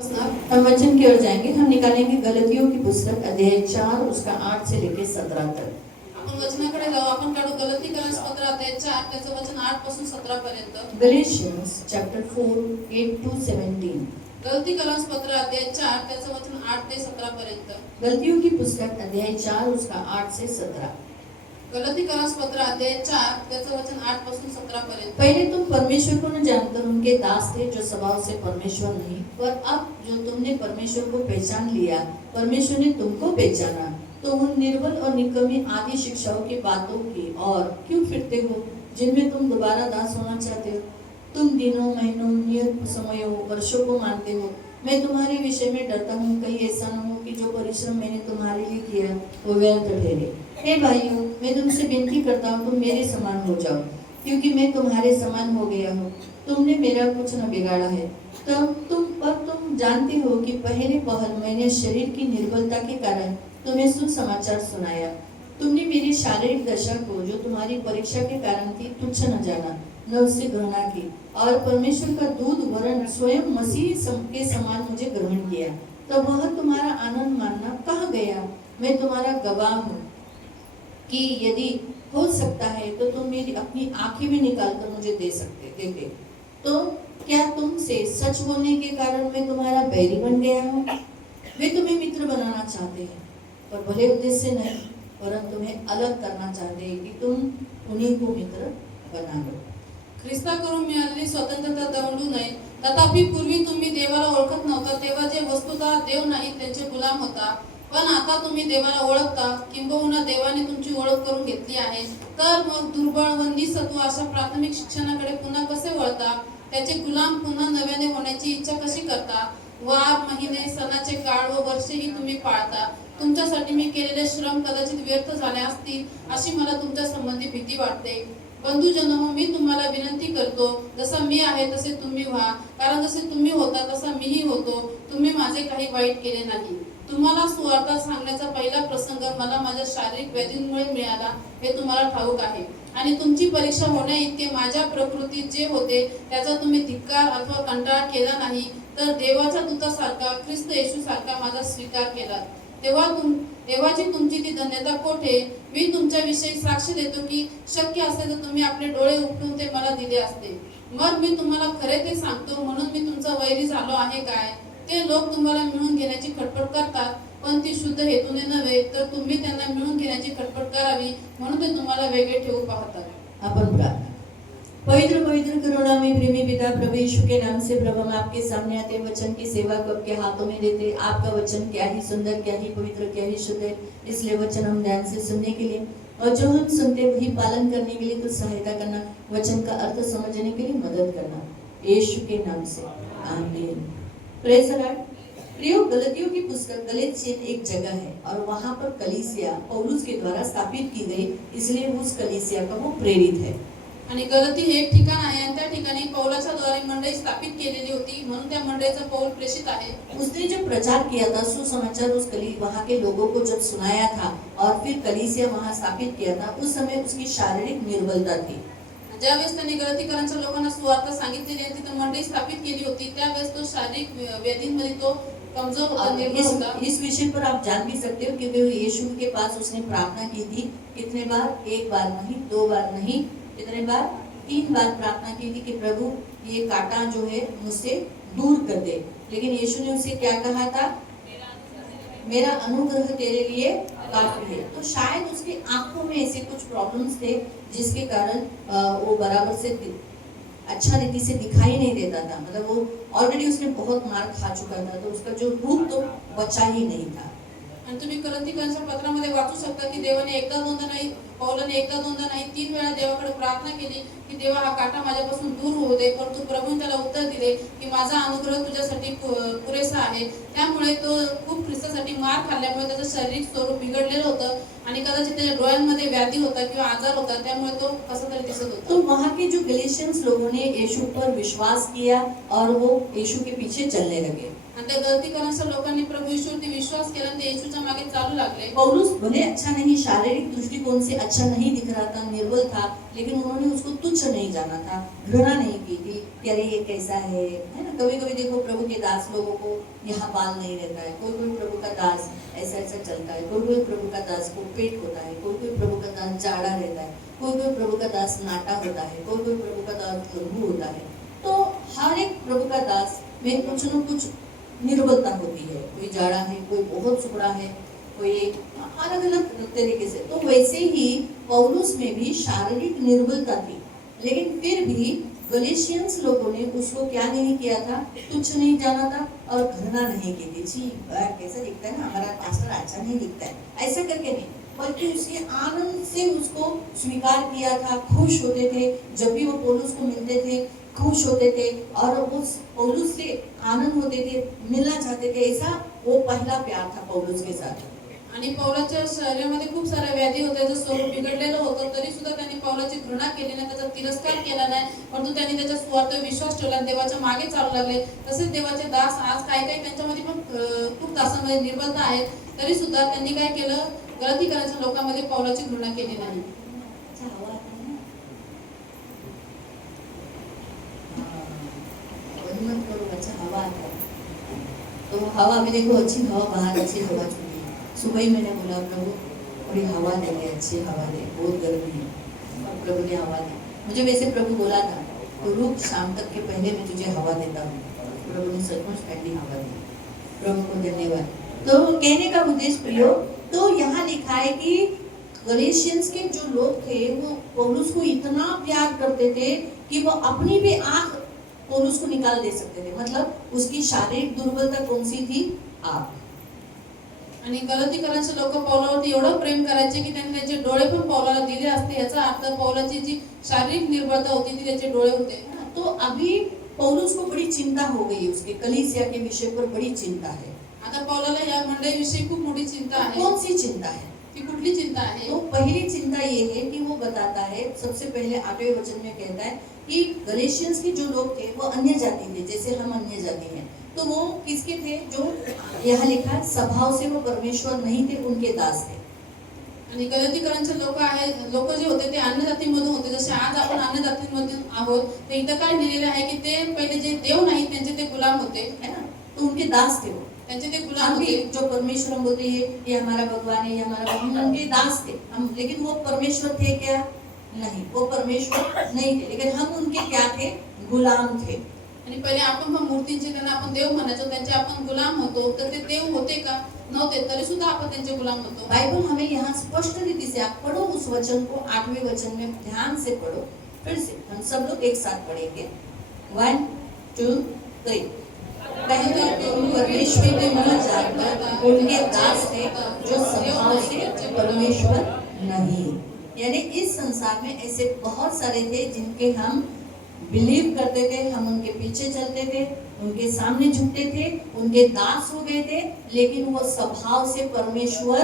हम वचन की ओर जाएंगे। हम निकालेंगे गलतियों की पुस्तक अध्याय 4 उसका 8 से लेकर 17 तक। आपण वचनाकडे जाऊ। आपण काढू गलतीकरण पत्र अध्याय 4 त्याचं वचन 8 पासून 17 पर्यंत। Galatians chapter 4 8 to 17। गलतीकरण पत्र अध्याय 4 त्याचं वचन 8 ते 17 पर्यंत। गलतियों की पुस्तक अध्याय 4 उसका 8 से 17। गलतीकरण पत्र अध्याय 4 त्याचं वचन 8 पासून 17 पर्यंत। पहले तुम परमेश्वर को न जानकर उनके दास थे जो स्वभाव से परमेश्वर नहीं, पर अब जो तुमने परमेश्वर को पहचान लिया, परमेश्वर ने तुमको पहचाना, तो उन निर्बल और निकम्मी आदि शिक्षाओं की बातों की और क्यों फिरते हो जिनमें तुम दोबारा दास होना चाहते हो। तुम दिनों महीनों नियत समयों वर्षों को मानते हो। मैं तुम्हारे विषय में डरता हूँ कहीं ऐसा न हो कि जो परिश्रम मैंने तुम्हारे लिए किया वो व्यर्थ ठहरे। हे भाइयों, मैं तुमसे विनती करता हूँ तुम मेरे समान हो जाओ, क्योंकि मैं तुम्हारे समान हो गया हूँ। तुमने मेरा कुछ न बिगाड़ा है। तब तुम जानते हो कि पहले पहल मैंने शरीर की निर्बलता के कारण तुम्हें सुसमाचार सुनाया। तुमने मेरी शारीरिक दशा को जो तुम्हारी परीक्षा के कारण थी तुच्छ न जाना, न उससे घृणा की, और परमेश्वर का दूध वरन स्वयं मसीह के समान मुझे ग्रहण किया। तब वह तुम्हारा आनंद मानना कहाँ गया। मैं तुम्हारा गवाह हूँ कि यदि हो सकता है तो तुम मेरी अपनी आंखें भी निकाल कर मुझे दे देते। तो क्या तुमसे सच बोलने के कारण मैं तुम्हारा बैरी बन गया हूँ। वे तुम्हें मित्र बनाना चाहते हैं, पर भले उद्देश्य नहीं, परंतु तुम्हें अलग करना चाहते हैं कि तुम उन्हीं को मित्र बना लो। ख्रिस्ता करून मिळालेली स्वतंत्रता दवंडू नये। तथापि पूर्वी तुम्ही देवाला ओळखत नव्हता, तेव्हा जे वस्तुतः देव नाही त्यांचे गुलाम होता। पण आता तुम्ही देवाला ओळखता, किंबहुना देवाने तुमची ओळख करून घेतली आहे। तर मग दुर्बळ व निसत्व अशा प्राथमिक शिक्षणाकडे पुन्हा कसे वळता। त्याचे गुलाम पुन्हा नव्याने होण्याची इच्छा कशी करता। वार महिने सणाचे काळ व वर्षेही तुम्ही पाळता। तुमच्यासाठी मी केलेले श्रम कदाचित व्यर्थ झाले असतील अशी मला तुमच्या संबंधी भीती वाटते। बंधुजनो, मी तुम्हाला विनंती करतो, जसा मी आहे तसे तुम्ही व्हा, कारण जसे तुम्ही होता तसा मीही होतो। तुम्ही माझे काही वाईट केले नाही। तुम्हाला सुवार्ता सांगण्याचा पहिला प्रसंग मला माझ्या शारीरिक व्याधींमुळे मिळाला हे तुम्हाला ठाऊक आहे। आणि तुमची परीक्षा होण्याइतके माझ्या प्रकृतीत जे होते त्याचा तुम्ही धिक्कार अथवा कंटाळा केला नाही, तर देवाच्या दूतासारखा ख्रिस्त येशू सारखा माझा स्वीकार केला। देवाची तुमची ती धन्यता कोठे। मी तुमच्याविषयी साक्ष देतो की शक्य असते तर तुम्ही आपले डोळे उघडून ते मला दिले असते। मग मी तुम्हाला खरे ते सांगतो, म्हणून मी तुमचा वैरी झालो आहे काय। ते लोक तुम्हाला मिळून घेण्याची खटपट करतात, पण ती शुद्ध हेतूने नव्हे, तर तुम्ही त्यांना मिळून घेण्याची खटपट करावी म्हणून ते तुम्हाला वेगळे ठेवू पाहतात। आपण प्रार्थना। पवित्र पवित्र करुणामय प्रेमी पिता, प्रभु यीशु के नाम से प्रभु हम आपके सामने आते वचन की सेवा को आपके हाथों में देते। आपका वचन क्या ही सुंदर, क्या ही पवित्र, क्या ही शुद्ध है, इसलिए वचन हम ध्यान से सुनने के लिए और जो हम सुनते वही पालन करने के लिए तो सहायता करना, वचन का अर्थ समझने के लिए मदद करना, यीशु के नाम से आमीन। Praise the Lord. प्रियो, गलतियों की पुस्तक गलतियन एक जगह है और वहां पर कलीसिया पौलुस के द्वारा स्थापित की गई, इसलिए उस कलीसिया का वो प्रेरित है। आणि गलती हे एक ठिकाण आहे आणि त्या ठिकाणी पौलाच्या द्वारे मंडळी स्थापित केलेली होती, म्हणून त्या मंडळीचा पौल प्रेषित आहे। उसने जब प्रचार किया था सुसमाचार, वहाँ के लोगों को जब सुनाया था और फिर कलीसिया वहाँ स्थापित किया था, उस समय उसकी शारीरिक निर्बलता थी। ज्यावेळेस त्यांनी गलतीकरांच्या लोकांना सुवार्ता सांगितलेली आणि तिथे मंडळी स्थापित केली होती, त्यावेळेस तो शारीरिक व्याधींमध्ये तो कमजोर होता, निर्बल होता। इस विषय पर आप जान भी सकते हो क्योंकि यीशु के पास उसने प्रार्थना की थी। कितने बार? एक बार नहीं, दो बार नहीं, कितने बार? 3 बार प्रार्थना की थी कि प्रभु ये कांटा जो है मुझसे दूर कर दे। लेकिन यीशु ने उसे क्या कहा था? मेरा अनुग्रह तेरे लिए काफी है। तो शायद उसकी आंखों में ऐसे कुछ प्रॉब्लम्स थे जिसके कारण वो बराबर से अच्छा रीति से दिखाई नहीं देता था। मतलब वो ऑलरेडी उसने बहुत मार खा चुका था, तो उसका जो रूप तो बचा ही नहीं था। आणि तुम्ही गलतीकरांच्या पत्रामध्ये वाचू शकता की देवाने एकदा दोनदा नाही, पौलाने एकदा दोनदा नाही, 3 वेळा देवाकडे प्रार्थना केली की देवा हा काटा माझ्यापासून दूर होऊ दे। परंतु प्रभूने त्याला उत्तर दिले की माझा अनुग्रह तुझ्यासाठी पुरेसा आहे. त्यामुळे तो खूप ख्रिस्तासाठी मार खाल्ल्यामुळे त्याचं शारीरिक स्वरूप बिघडलेलं होतं आणि कदाचित त्याच्या डोळ्यांमध्ये व्याधी होता किंवा आजार होता, त्यामुळे तो कसा तरी दिसत होता. तो वहाँ के जो गलेशियंस लोगों ने यीशु पर विश्वास किया और वो यीशु के पीछे चलने लगे। आणि त्या गलतीकरांच्या लोकांनी प्रभू येशूवरती विश्वास केला आणि ते येशूच्या मागे चालू लागले. पौलुस भले अच्छा नहीं, शारीरिक दृष्टिकोण से अच्छा नहीं दिख रहा था, निर्बल था, लेकिन उन्होंने उसको तुच्छ नहीं जाना था, घृणा नहीं की थी कि अरे ये कैसा है ना। कभी कभी देखो प्रभु के दास लोगों को यहाँ बाल नहीं रहता है, कोई कोई प्रभु का दास ऐसा ऐसा चलता है, कोई कोई प्रभु का दास को पेट होता है, कोई कोई प्रभु का दास जाड़ा रहता है, कोई कोई प्रभु का दास नाटा होता है, कोई कोई प्रभु का दास लघु होता है। तो हर एक प्रभु का दास में कुछ न कुछ निर्बलता होती है, कोई जाड़ा है, कोई बहुत सुबड़ा है, कोई अलग अलग तरीके से। तो वैसे ही पौलुस में भी शारीरिक निर्बलता थी, लेकिन फिर भी गलेशियंस लोगों ने उसको क्या नहीं किया था, तुच्छ नहीं जाना था और घृणा नहीं की थी। जी कैसा दिखता है ना, हमारा पास्टर अच्छा नहीं दिखता है, ऐसा करके नहीं, बल्कि उसके आनंद से उसको स्वीकार किया था। खुश होते थे जब भी वो पौलुस को मिलते थे, खुश होते थे और उस पौलुस से आनंद होते थे, मिलना चाहते थे। ऐसा वो पहला प्यार था पौलुस के साथ। आणि पौलाच्या शरीरामध्ये खूप साऱ्या व्याधी होत्या, त्याचं स्वरूप बिघडलेलं होतं, तरी सुद्धा त्यांनी पौलाची घृणा केली नाही, त्याचा तिरस्कार केला नाही, परंतु त्यांनी त्याच्या स्वार्थ विश्वास ठेवला, देवाच्या मागे चालू लागले. तसेच देवाचे दास आज काही काही त्यांच्यामध्ये पण खूप दासांमध्ये निर्बलता आहेत, तरी सुद्धा त्यांनी काय केलं, गलती करायच्या लोकांमध्ये पौलाची घृणा केली नाही. हवा आता है, तो हवा में देखो अच्छी हवा, बाहर अच्छी हवा चली है। सुबह ही मैंने बोला प्रभु थोड़ी हवा देंगे, अच्छी हवा दे, बहुत गर्मी है, और प्रभु ने हवा दी। मुझे वैसे प्रभु बोला था तो रुक, शाम तक के पहले मैं तुझे हवा देता हूँ। प्रभु ने सचमुच ठंडी हवा दी, प्रभु को धन्यवाद। तो कहने का उद्देश्य प्रियो, तो यहाँ लिखा है कि गलेशियंस के जो लोग थे वो पौलुस को इतना प्यार करते थे कि वो अपनी भी आंख पौलुस को निकाल दे सकते थे। मतलब उसकी शारीरिक दुर्बलता कौन सी थी, आंख। आणि गलतीकरांचे लोक पौलावरती एवढं प्रेम करायचे की त्यांनी त्याचे डोळे पण पौलाला दिले असते। याचा अर्थ पौलाची जी शारीरिक निर्बलता होती ती त्याचे डोळे होते। तो अभी पौलुस को बड़ी चिंता हो गई, उसके कलीसिया के विषय पर बड़ी चिंता है। आता पौलाला या मंडळीविषयी खूप मोठी चिंता आहे। कौन सी चिंता है, ती कुठली चिंता आहे? तो पहली चिंता ये है कि वो बताता है, सबसे पहले 8वें वचन में कहता है कि गलेशियंस के जो लोग थे वो अन्य जाति थे, जैसे हम अन्य जाति हैं। तो वो किसके थे, जो यहाँ लिखा है स्वभाव से वो परमेश्वर नहीं थे, उनके दास थे। आणि गलतीकरांचे लोक जे होते ते अन्य जातीमधून होते। जसे आज आपण अन्य जातींमधून आहोत, ते इथं काय लिहिलेले आहे की ते पहिले जे देव नाहीत त्यांचे ते गुलाम होते, है ना। तो उनके दास थे वो, त्यांचे ते गुलाम हम भी होते। जो परमेश्वर हम बोलते हैं ये हमारा भगवान है, ये हमारा भगवान, हम उनके दास थे हम, लेकिन वो परमेश्वर थे क्या, नहीं, वो परमेश्वर नहीं थे, लेकिन हम उनके क्या थे, गुलाम थे। आणि पहिले आपण पण मूर्तींचे त्यांना आपण देव म्हणायचो, त्यांचे आपण गुलाम होतो। तर ते देव होते का, नव्हते, तरी सुद्धा आपण त्यांचे गुलाम होतो। बाइबल हमें यहाँ स्पष्ट रीति से, आप पढ़ो उस वचन को, 8वें वचन में ध्यान से पढ़ो। फिर से हम सब लोग एक साथ पढ़ेंगे, 1 2 3। पहले तुम परमेश्वर के मूल जानकर उनके दास थे जो स्वभाव से परमेश्वर नहीं। यानी इस संसार में ऐसे बहुत सारे थे जिनके हम बिलीव करते थे, हम उनके पीछे चलते थे, उनके सामने झुकते थे, उनके दास हो गए थे, लेकिन वो स्वभाव से परमेश्वर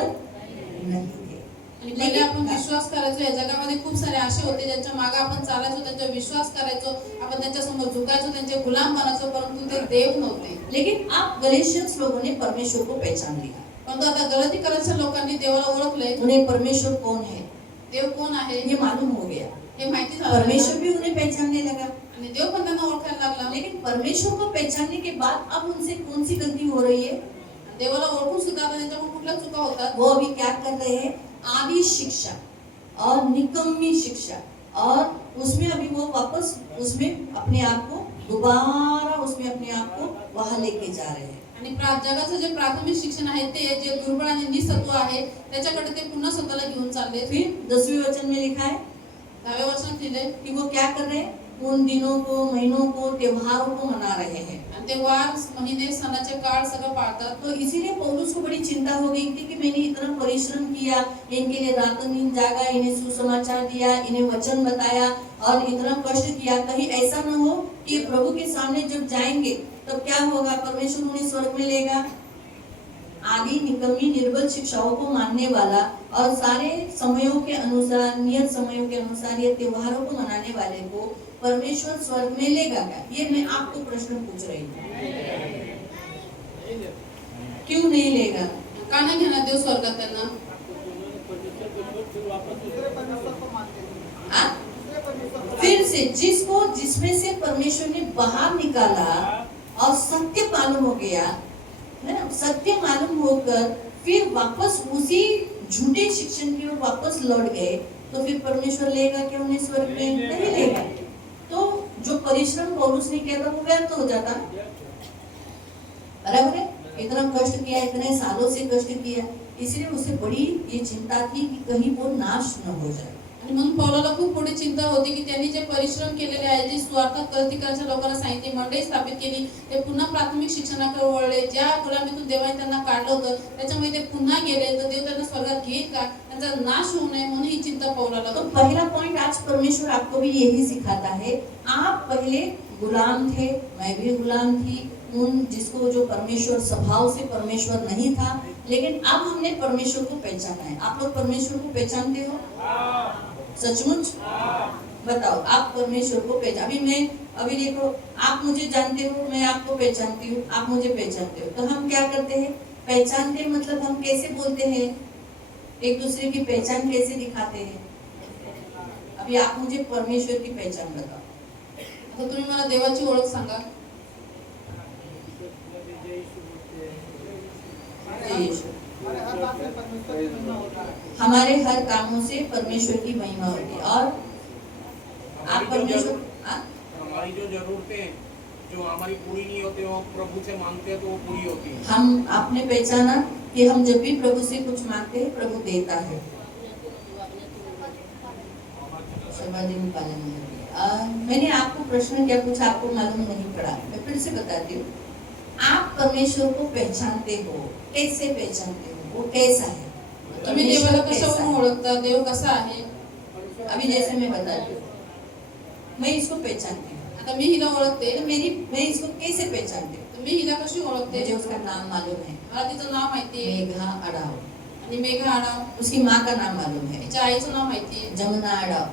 नहीं थे। आणि पहिले आपण विश्वास करायचो, या जगामध्ये खूप सारे असे होते ज्यांच्या मागे आपण चालायचो, त्यांचा विश्वास करायचो, आपण त्यांच्या समोर झुकायचो, त्यांचे गुलाम बनायचो, परंतु ते देव नव्हते। लेकिन अब गलेशियंस लोगों ने परमेश्वर को पहचान लिया, परंतु आता गलतीकरांच्या लोकांनी देवाला ओळखले, उन्हें परमेश्वर कौन है देव कोण आहे ये मालूम हो गया, हे माहिती झालं। परमेश्वर भी उन्हें पहचानने लगा। आणि देव पण त्यांना ओळखायला लागला। लेकिन परमेश्वर को पहचानने के बाद अब उनसे कौन सी गलती हो रही है, देवाला ओळखून सुद्धा आता त्यांच्याकडून कुठल्या चुका होतात, वो अभी क्या कर रहे हैं, आदि शिक्षा और निकम्मी शिक्षा, और उसमें अभी वो वापस उसमें अपने आप को दोबारा उसमें अपने आप को वहां लेके जा रहे हैं। आणि जगाचं जे प्राथमिक शिक्षण आहे ते जे दुर्बळ आणि निसत्व आहे त्याच्याकडे ते पुन्हा स्वतःला घेऊन चालले। फिर 10वें वचन में लिखा है 10व्या वचनात लिहिले कि वो क्या कर रहे हैं, उन दिनों को, महीनों को, त्योहारों को मना रहे हैं। आणि ते वार, महीने, सणाचे काळ सगळं पाळतात। तो इसीलिए पौलुस को बड़ी चिंता हो गई थी कि मैंने इतना परिश्रम किया, इनके लिए रातों दिन जागा, इन्हें सुसमाचार दिया, इन्हें वचन बताया और इतना कष्ट किया, कहीं ऐसा न हो कि प्रभु के सामने जब जाएंगे तब क्या होगा? परमेश्वर उन्हें स्वर्ग में लेगा। आदि निकम्मी निर्बल शिक्षाओं को मानने वाला और सारे समयों के अनुसार, नियत समयों के अनुसार ये त्योहारों को मनाने वाले को परमेश्वर स्वर्ग में लेगा क्या? ये मैं आपको प्रश्न पूछ रही हूँ। क्यों नहीं लेगा? का नाही घेणार देव स्वर्गात त्यांना? हाँ? फिर से जिसमें से परमेश्वर ने बाहर निकाला और सत्य मालूम हो गया, है ना? सत्य मालूम होकर फिर वापस उसी झूठे शिक्षण की ओर वापस लौट गए, तो फिर परमेश्वर लेगा क्या उन्हें स्वर्ग में? नहीं लेगा। तो जो परिश्रम पौलुस ने किया था वो व्यर्थ हो जाता। बराबर है? इतना कष्ट किया, इतने सालों से कष्ट किया, इसलिए उसे बड़ी ये चिंता थी कि कहीं वो नाश न हो जाए। आणि म्हणून पौलाला खूप मोठी चिंता होती की त्यांनी जे परिश्रम केलेले आहे, जे स्वार्थ कर्तिकाच्या लोकांना सांगितले, मंडळी स्थापित केली, ते पुन्हा प्राथमिक शिक्षणाकडे वळले, ज्या गुलामीतून देवाने त्यांना काढलं होतं त्याच्यामुळे ते पुन्हा गेले, तर देव त्यांना स्वर्गात घेईल का? त्यांचा नाश होऊ नये म्हणून ही चिंता पौलाला तो होती। पहला पॉइंट आज परमेश्वर आपको भी यही सिखाता है। आप पहले गुलाम थे, मैं भी गुलाम थी, उन जिसको जो परमेश्वर स्वभाव से परमेश्वर नहीं था, लेकिन अब हमने परमेश्वर को पहचाना है। आप लोग परमेश्वर को पहचानते हो? सचमुच बताओ, आप परमेश्वर को पहचान? अभी देखो, आप मुझे जानते हो, मैं आपको पहचानती हूँ, आप मुझे पहचानते हो, तो हम क्या करते हैं? पहचानते मतलब हम कैसे बोलते हैं, एक दूसरे की पहचान कैसे दिखाते हैं? अभी आप मुझे परमेश्वर की पहचान बताओ। आता तुम्ही मला देवाची ओळख सांगा। जय यीशु। हमारे हर कामों से परमेश्वर की महिमा होगी। और आप परमेश्वर, हमारी जो जरूरतें जो हमारी पूरी नहीं होती वो प्रभु से मांगते हैं तो वो पूरी होती है। हम आपने पहचाना कि हम जब भी प्रभु से कुछ मांगते हैं प्रभु देता है। समाधि पालन मैंने आपको प्रश्न क्या पूछा, आपको मालूम नहीं पड़ा, मैं फिर से बताती हूँ। आप परमेश्वर को पहचानते हो, कैसे पहचानते हो? वो कैसा है? तुम्ही देवाला कशावरून ओळखता? देव कसा आहे? अभी जैसे मैं बताती हूँ, मैं इसको पहचानती हूँ, आता मी हिला ओळखते, तो मैं इसको कैसे पहचानती हूँ? तर मी हिला कशी ओळखते? मुझे उसका नाम मालूम है, मला तिचं नाव माहिती आहे मेघा अड़ाव। आणि मेघा आडाव, उसकी माँ का नाम मालूम है, तिच्या आईचं नाव माहिती आहे, जमुना अड़ाव।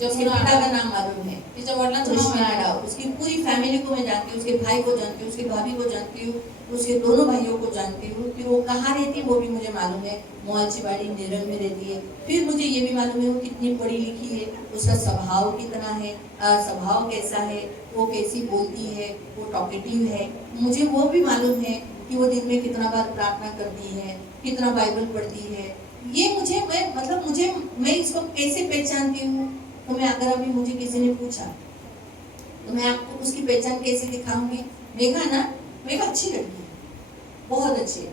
उसके जमुना पिता का आडाव, नाम मालूम है, तिच्या वडिलांचं नाव कृष्णा माहिती आहे, अड़ाव। उसकी पूरी फैमिली को मैं जानती हूँ, उसके भाई को जानती हूँ, उसकी भाभी को जानती हूँ, उसके दोनों भाइयों को जानती हूँ कि वो कहाँ रहती है, वो भी मुझे मालूम है। मोआलचीबाड़ी नेरल में रहती है। फिर मुझे ये भी मालूम है वो कितनी पढ़ी लिखी है, उसका स्वभाव कितना है, स्वभाव कैसा है, वो कैसी बोलती है, वो टॉकेटिव है। मुझे वो भी मालूम है कि वो दिन में कितना बार प्रार्थना करती है, कितना बाइबल पढ़ती है। ये मैं इसको कैसे पहचानती हूँ? तो मैं अगर अभी मुझे किसी ने पूछा तो मैं आपको उसकी पहचान कैसे दिखाऊंगी? मेघा ना, मेघा अच्छी लड़की है, बहुत अच्छी है।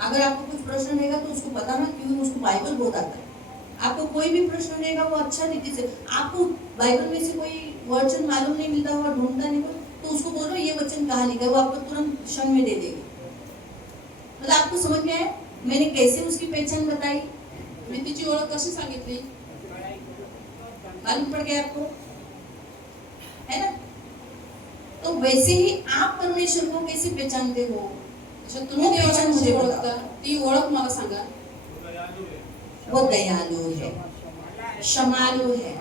अगर आपको कुछ प्रश्न रहेगा तो उसको बताना, क्योंकि उसको बाइबल बहुत आता है। आपको कोई भी प्रश्न रहेगा वो अच्छा रीति से, आपको बाइबल में से कोई वचन मालूम नहीं मिलता हुआ, ढूंढता नहीं हो, तो उसको बोलो ये वचन कहाँ लिखा है, वो आपको तुरंत क्षण में दे देगी। मतलब आपको समझ में आया मैंने कैसे उसकी पहचान बताई? मी तिची ओळख कशी सांगितली? मालूम पड़ गया आपको, है ना? तो वैसे ही आप परमेश्वर को कैसे पहचानते हो? अच्छा, तुम्ही वो देवाला पहचान कशी मुझे ओळखता? ती ओळख मला सांगा। वो दयालु है, क्षमालु है।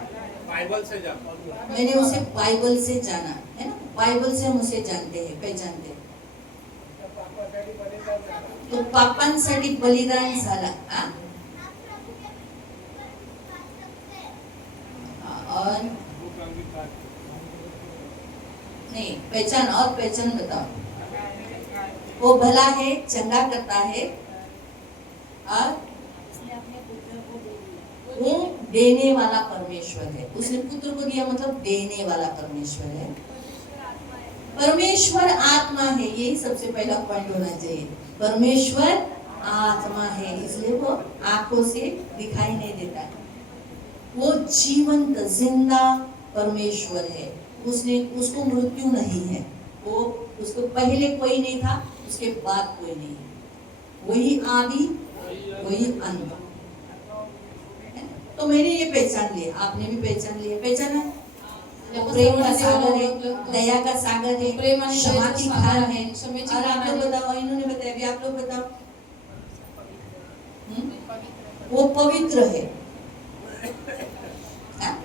बाइबल से जाना। मैंने उसे बाइबल से जाना, है ना? बाइबल से हम उसे जानते हैं, पहचानते हैं। तो पापांसाठी बलिदान झाला, हाँ? और नहीं, पहचान और पहचान बताओ। वो भला है, चंगा करता है और वो देने वाला परमेश्वर है। उसने पुत्र को दिया मतलब देने वाला परमेश्वर है। परमेश्वर आत्मा है, यही सबसे पहला पॉइंट होना चाहिए। परमेश्वर आत्मा है, इसलिए वो आंखों से दिखाई नहीं देता। वो जीवंत जिंदा परमेश्वर है। उसको मृत्यु नहीं है। वो उसको पहले कोई नहीं था, उसके बाद कोई नहीं है। वही आदि, वही अंत। तो मैंने ये पहचान लिया, आपने भी पहचान लिया, पहचाना? वो प्रेम का सागर है, ओळखलं. दया का सागर है, प्रेम आणि क्षमा दयेचं की सागर खान आहे, है। क्षमेची और खान आप लोग आहे. बताओ, इन्होंने बताया, अभी आप लोग बताओ। वो पवित्र है। हाँ?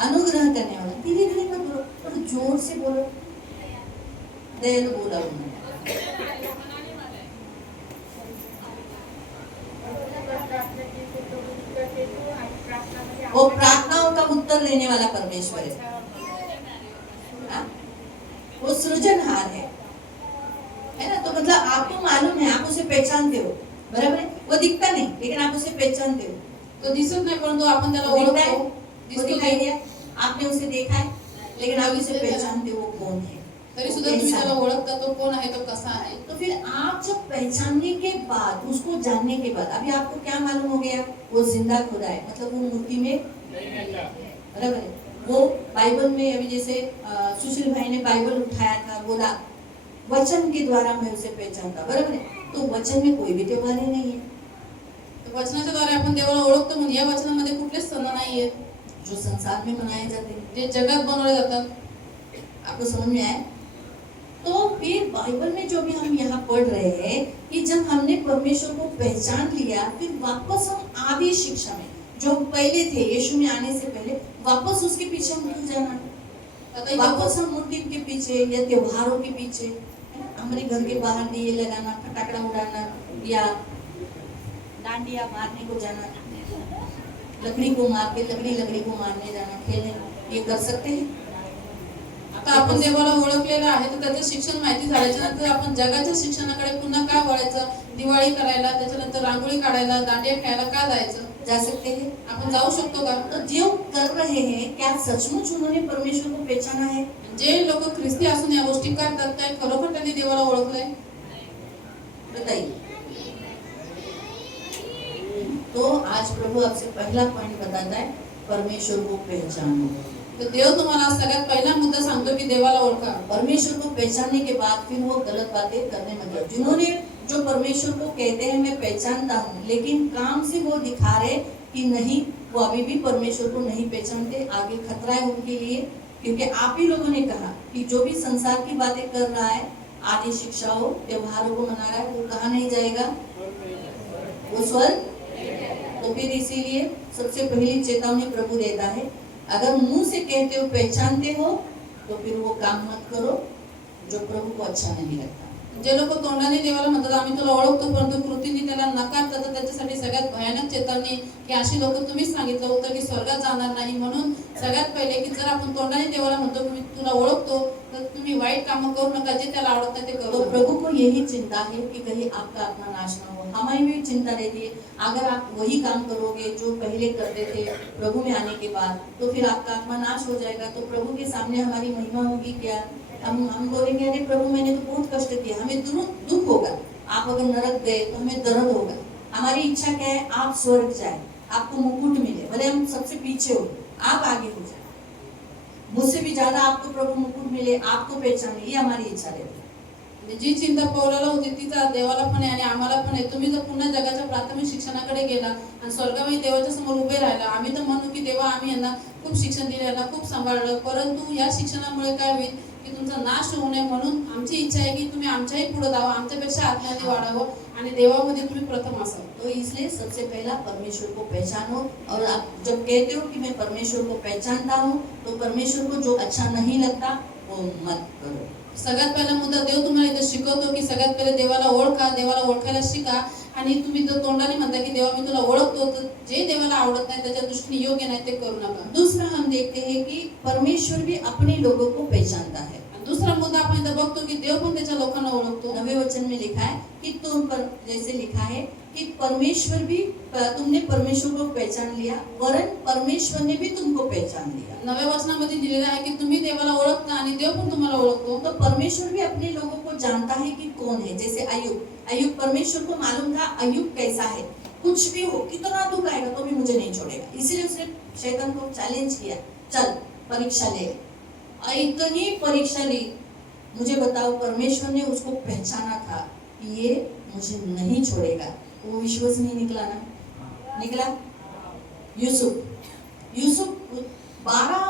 अनुग्रह करने वाला। धीरे धीरे मत बोलो, और जोर से बोलो। दयालु बोला उन्होंने। वो प्रार्थनाओं का उत्तर देने वाला परमेश्वर है। हाँ? वो सृजनहार है ना? तो मतलब आपको मालूम है, आप उसे पहचानते हो, बराबर है? वो दिखता नहीं, लेकिन आप उसे पहचानते हो। तो दिसत नाही परंतु आपण त्याला वो दिखता है, ओळखतो. वो दिसतो दिखाई ते. दिया, आपने उसे देखा है, लेकिन आप उसे पहचानते हो वो कौन है, तरी वो सुद्धा तुम्ही कैसा त्याला है। ओळखता तो कोण आहे, तो कसा आहे. तो फिर आप जब पहचानने के बाद, उसको जानने के बाद, अभी आपको क्या मालूम हो गया? वो जिंदा खुदा है, मतलब वो मूर्ति में बराबर है। वो बाइबल में अभी जैसे सुशील भाई ने बाइबल उठाया था, बोला वचन के द्वारा मैं उसे पहचानता, बराबर है। तो वचन में कोई भी त्योहार ही नहीं है, तर वचनाच्या द्वारे आपण देवाला ओळखतो. म्हणजे या वचनामध्ये कुठलेच सण नाहीये जो संसार में मनाए जाते हैं। जे जगात बनवले जातात. आपको समझ में आया? तो फिर बाइबल में जो भी हम यहाँ पढ़ रहे हैं कि जब हमने परमेश्वर को पहचान लिया, फिर वापस हम आदि शिक्षा में जो हम पहले थे, यीशु में आने से पहले, वापस उसके पीछे हम क्यों जाना? आता वापस हम मूर्ति के पीछे या त्योहारों के पीछे, है ना? हमारे घर के बाहर दिए लगाना, फटाकड़ा उड़ाना, या डांडिया मारने को जाना, लकड़ी को मार के लकड़ी को मारने जाना, खेलने, ये कर सकते हैं? आता आपण देवाला ओळखलेलं आहे, तर त्याचं शिक्षण माहिती झाल्याच्या नंतर आपण जगाच्या शिक्षणाकडे पुन्हा का वळायचं? दिवाळी करायला, त्याच्यानंतर रांगोळी काढायला, दांडिया खेळायला का जायचं? जा सकते हैं? आपण जाऊ शकतो का? तो जो कर रहे हैं, क्या सचमुच उन्होंने परमेश्वर को पहचाना है? जे लोक ख्रिस्ती असून या गोष्टी करतात, काय खरोखर त्यांनी देवाला ओळखलंय? बताइए। तो आज प्रभु आपसे पहला पॉइंट बताता है, परमेश्वर को पहचानो। तर देव तुम्हाला आज सगळ्यात पहिला मुद्दा सांगतो की देवाला ओळखा. परमेश्वर को पहचानने के बाद फिर वो गलत बातें करने मत जाओ। जिन्होंने जो परमेश्वर को कहते हैं मैं पहचानता हूँ, लेकिन काम से वो दिखा रहे कि नहीं, वो अभी भी परमेश्वर को नहीं पहचानते, आगे खतरा है उनके लिए। क्योंकि आप ही लोगों ने कहा कि जो भी संसार की बातें कर रहा है, आदि शिक्षाओं, त्योहारों को मना रहा है, वो कहाँ नहीं जाएगा? वो स्वर्ग। तो फिर इसीलिए सबसे पहली चेतावनी प्रभु देता है, अगर मुंह से कहते हो पहचानते हो, तो फिर वो काम मत करो जो प्रभु को अच्छा नहीं लगता। जे लोक तोंडाने देवाला म्हणतात आम्ही तुला ओळखतो, परंतु कृतीने त्याला नकारतात, तर त्याच्यासाठी सगळ्यात भयानक चेतावणी की अशी लोक तुम्हीच सांगितलं होतं की स्वर्गात जाणार नाही. म्हणून सगळ्यात पहिले की जर आपण तोंडाने देवाला म्हणतो की मी तुला ओळखतो, तर तुम्ही वाईट कामं करू नका, जे त्याला आवडत नाही ते तो करू नका. प्रभु को यही चिंता है कि कहीं आपका आत्मा नाश ना हो। हमारी भी चिंता रहती है, अगर आप वही काम करोगे जो पहले करते थे प्रभु में आने के बाद, तो फिर आपका आत्मा नाश हो जाएगा। तो प्रभु के सामने हमारी महिमा होगी क्या? हम बोलेंगे अरे प्रभु मैंने तो बहुत कष्ट किया, हमें दुख होगा। आप अगर नरक गए तो हमें दर्द होगा। हमारी इच्छा क्या है? आप स्वर्ग जाए, आपको मुकुट मिले, भले हम सबसे पीछे हो, आप आगे हो जाए, मुझसे भी ज्यादा आपको प्रभु मुकुट मिले, आपको पहचाने, ये हमारी इच्छा रहती है। म्हणजे जी चिंता पौलाला होती तीच देवाला पण आहे आणि आम्हाला पण आहे. तुम्ही जर पुन्हा जगाच्या प्राथमिक शिक्षणाकडे गेला आणि स्वर्गामध्ये देवाच्या समोर उभे राहिला, आम्ही तर म्हणू की देवा आम्ही यांना खूप शिक्षण दिले, यांना खूप सांभाळलं, परंतु या शिक्षणामुळे काय होईल की तुमचा नाश होऊ नये. म्हणून आमची इच्छा आहे की तुम्ही आमच्याही पुढे जावं, आमच्यापेक्षा आत्म्याने वाढावं आणि देवामध्ये तुम्ही प्रथम असाल. तो इसलिए सबसे पहला परमेश्वर को पहचानो। और आप जब कहते हो कि मैं परमेश्वर को पहचानता हूँ, तो परमेश्वर को जो अच्छा नहीं लगता वो मत करो। सगळ्यात पहिला मुद्दा देव तुम्हाला इथे शिकवतो की सगळ्यात पहिले देवाला ओळखा, देवाला ओळखायला शिका. आणि तुम्ही जर तोंडाने म्हणता की देवा मी तुला ओळखतो, तर जे देवाला आवडत नाही, त्याच्या दृष्टीने योग्य नाही ते करू नका. दूसरा हम देखते हैं कि परमेश्वर भी अपने लोगों को पहचानता है। आणि दुसरा मुद्दा आपण इथं बघतो की देव पण त्याच्या लोकांना ओळखतो. 9वें वचन में लिखा है कि तुम पर, जैसे लिखा है कि परमेश्वर भी, तुमने परमेश्वर को पहचान लिया, वरन परमेश्वर ने भी तुमको पहचान लिया। 9व्या वचनामध्ये दिलेलं आहे की तुम्ही देवाला ओळखता आणि देव पण तुम्हाला ओळखतो. तो परमेश्वर भी अपने लोगों को जानता है कि कौन है। जैसे अय्यूब, परमेश्वर को मालूम था अय्यूब कैसा है, कुछ भी हो, कितना दुख आएगा तो भी मुझे नहीं छोड़ेगा। इसीलिए उसने शैतान को चैलेंज किया, चल परीक्षा ले। और इतनी परीक्षा ली, मुझे बताओ परमेश्वर ने उसको पहचाना था कि ये मुझे नहीं छोड़ेगा। वो विश्वास नहीं निकला ना, निकला। यूसुफ 12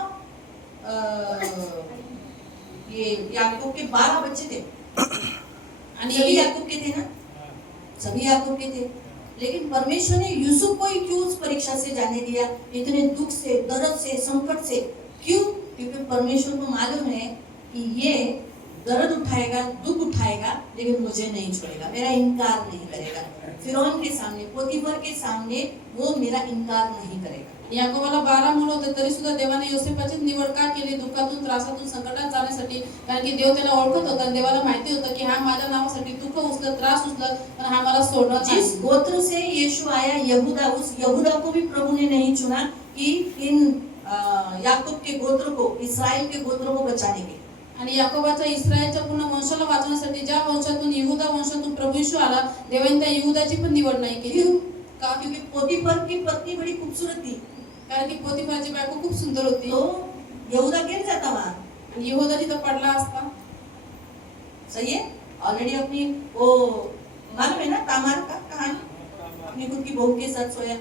ये याकूब के 12 बच्चे थे, आणि सभी याकूब के थे ना, सभी याकूब के थे। लेकिन परमेश्वर ने यूसुफ को ही क्यों उस परीक्षा से जाने दिया, इतने दुख से, दर्द से, संकट से? क्यों? क्योंकि परमेश्वर को मालूम है कि ये दर्द उठाएगा, दुख उठाएगा, लेकिन मुझे नहीं छोड़ेगा, मेरा इनकार नहीं करेगा। फिरौन के सामने, पोतीफर के सामने वो मेरा इनकार नहीं करेगा। याकोबाला 12 मुलं होते तरी सुद्धा देवाने योसेफाची निवड का केली? दुःखातून, त्रासातून, संकटात जाण्यासाठी। कारण की देव त्याला ओळखत होता आणि देवाला माहिती होतं की हा माझ्या नावासाठी दुःख उचलत, त्रास उचलत, पण हा मला सोडणार नाही। जिस गोत्र से यीशु आया यहूदा, उस यहूदा को भी प्रभु ने नहीं चुना कि इन याकूब के गोत्र को, इस्राएल के गोत्र को बचाने के। आणि याकोबाच्या इस्रायलच्या पूर्ण वंशाला वाचवण्यासाठी ज्या वंशातून, यहूदा वंशातून प्रभु येशू आला, देवाने त्या यहूदाची पण निवड नाही केली। क्यों? का? क्योंकि पोतीफर की पत्नी बड़ी खूबसूरत थी, कारण की पोतीफरची बायको खूप सुंदर होती तो यहूदा गिर जाता वहां। आणि यहूदा तिथं पडला असता। सही है। ऑलरेडी अपनी वो मालूम है ना तामार का कहानी, अपनी खुद की बहू के साथ सोया,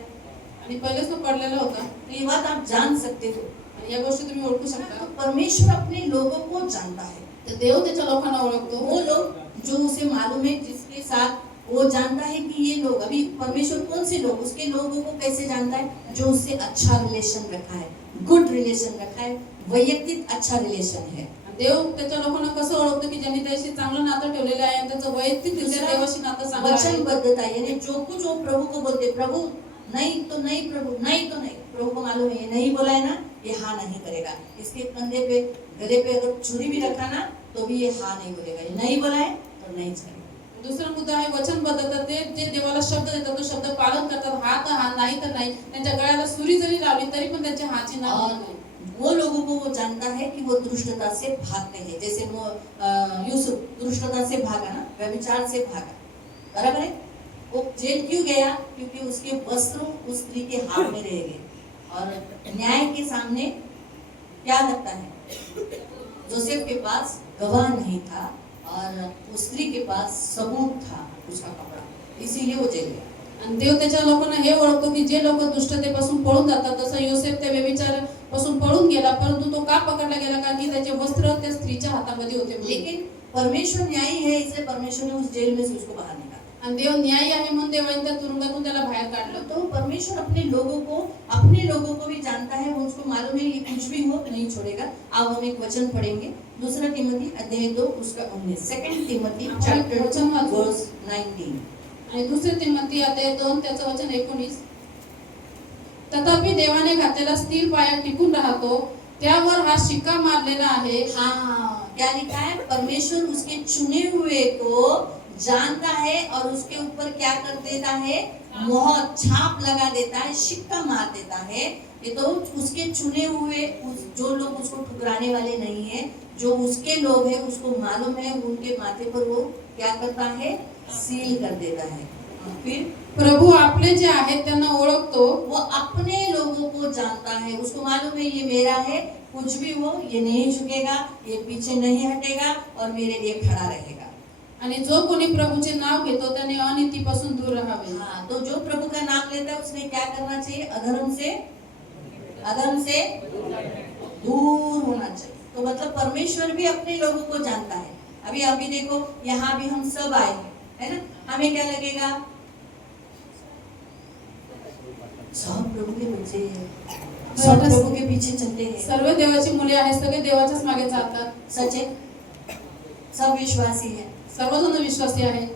आणि पहिलेच तो पडलेला होता। तो ये बात आप जान सकते हो। आणि या गोष्टी तुम्ही ओळखू तो शकता। परमेश्वर अपने लोगों को जानता है। तर देव त्याच्या लोकांना ओळखतो। वो लोग जो उसे मालूम है, जिसके साथ वो जानता है कि ये लोग, अभी परमेश्वर कौन से लोग, उसके लोगों को कैसे जानता है? जो उससे अच्छा रिलेशन रखा है, गुड रिलेशन रखा है, वैयक्तिक अच्छा रिलेशन है। देव त्याच्या लोकांना कसं ओळखतो की ज्यांनी त्याशी चांगलं नातं ठेवलेलं आहे आणि त्याचं वैयक्तिकरित्या देवाशी नातं चांगलं आहे। वचनबद्धता, यानी जो कुछ वो प्रभु को बोलते, प्रभु नहीं तो नहीं, प्रभु नहीं तो नहीं। प्रभु को मालूम है ये नहीं बोला है ना, ये हाँ नहीं करेगा। इसके कंधे पे, गले पे अगर छुरी भी रखा ना, तो भी ये हाँ नहीं बोलेगा। ये नहीं बोला है तो नहीं करेगा। दुसरा मुद्दा आहे वचनबद्धता। ते जे देवाला शब्द देतात तो शब्द पालन करतात। हा तर हा, नाही तर नाही। त्यांच्या गळ्याला सुरी जरी लावली तरी पण त्यांच्या हाची ना और वो लोगों को वो जानता है कि वो दुष्टता से भागते हैं। जैसे यूसुफ दुष्टता से भागा ना, व्यभिचार से भागा, बराबर है। वो जेल क्यों गया? क्योंकि उसके वस्त्र उस स्त्री के हाथ में रह गए। और न्याय के सामने क्या लगता है? जोसेफ के पास गवाह नहीं था और उस स्त्री के पास सबूत था उसका कपड़ा, इसीलिए वो जेल गया। आणि देव त्याच्या लोकांना हे ओळखतो की जे लोक दुष्टतेपासून पळून जातात, तसं योसेफ त्या व्यभिचारापासून पळून गेला, परंतु तो का पकडला गेला? कारण की त्याचे वस्त्र त्या स्त्रीच्या हातामध्ये होते म्हणून। लेकिन परमेश्वर न्यायी है, इसलिए परमेश्वर ने उस जेल में से उसको बाहर निकाला। आणि देव न्यायी आहे म्हणून देवाने त्या तुरुंगातून त्याला बाहेर काढलं। तो परमेश्वर अपने लोगों को भी जानता है, वो उसको मालूम है ये कुछ भी हो नहीं छोड़ेगा। अब हम एक वचन पढ़ेंगे, दूसरा तिमोथी अध्याय 2 उसका 19, सेकंड तिमोथी चैप्टर 2 वर्स 19। आणि दुसरे तिमोथी अध्याय 2 त्याचं वचन 19। तथापि देवाने घातलेला स्थिर पाया टिकून राहतो, त्यावर हा शिक्का मारलेला आहे। हाँ, क्या लिखा है? परमेश्वर उसके चुने हुए को जानता है और उसके ऊपर क्या कर देता है? मोहर, छाप लगा देता है, सिक्का मार देता है। ये तो उसके चुने हुए, जो लोग उसको ठुकराने वाले नहीं है, जो उसके लोग हैं, उसको मालूम है, उनके माथे पर वो क्या करता है? सील कर देता है। फिर प्रभु आपले जे आहेत त्यांना ओळखतो, वो अपने लोगों को जानता है, उसको मालूम है ये मेरा है, कुछ भी हो ये नहीं झुकेगा, ये पीछे नहीं हटेगा और मेरे लिए खड़ा रहेगा। आणि जो कोणी प्रभूचे नाव घेतो त्याने अनितीपासून दूर राहावे। हाँ, तो जो प्रभु का नाम लेता है उसने क्या करना चाहिए? अधर्म से दूर होना चाहिए। तो मतलब परमेश्वर भी अपने लोगों को जानता है। अभी देखो यहाँ भी हम सब आए हैं, है ना? हमें क्या लगेगा? सब प्रभु के बच्चे हैं, सब प्रभु के पीछे चलते हैं, सर्व देवाची मुले आहेत, सगळे देवाच्याच मागे चालतात। सच है, सब विश्वासी है, सर्वजण विश्वासी आहेत,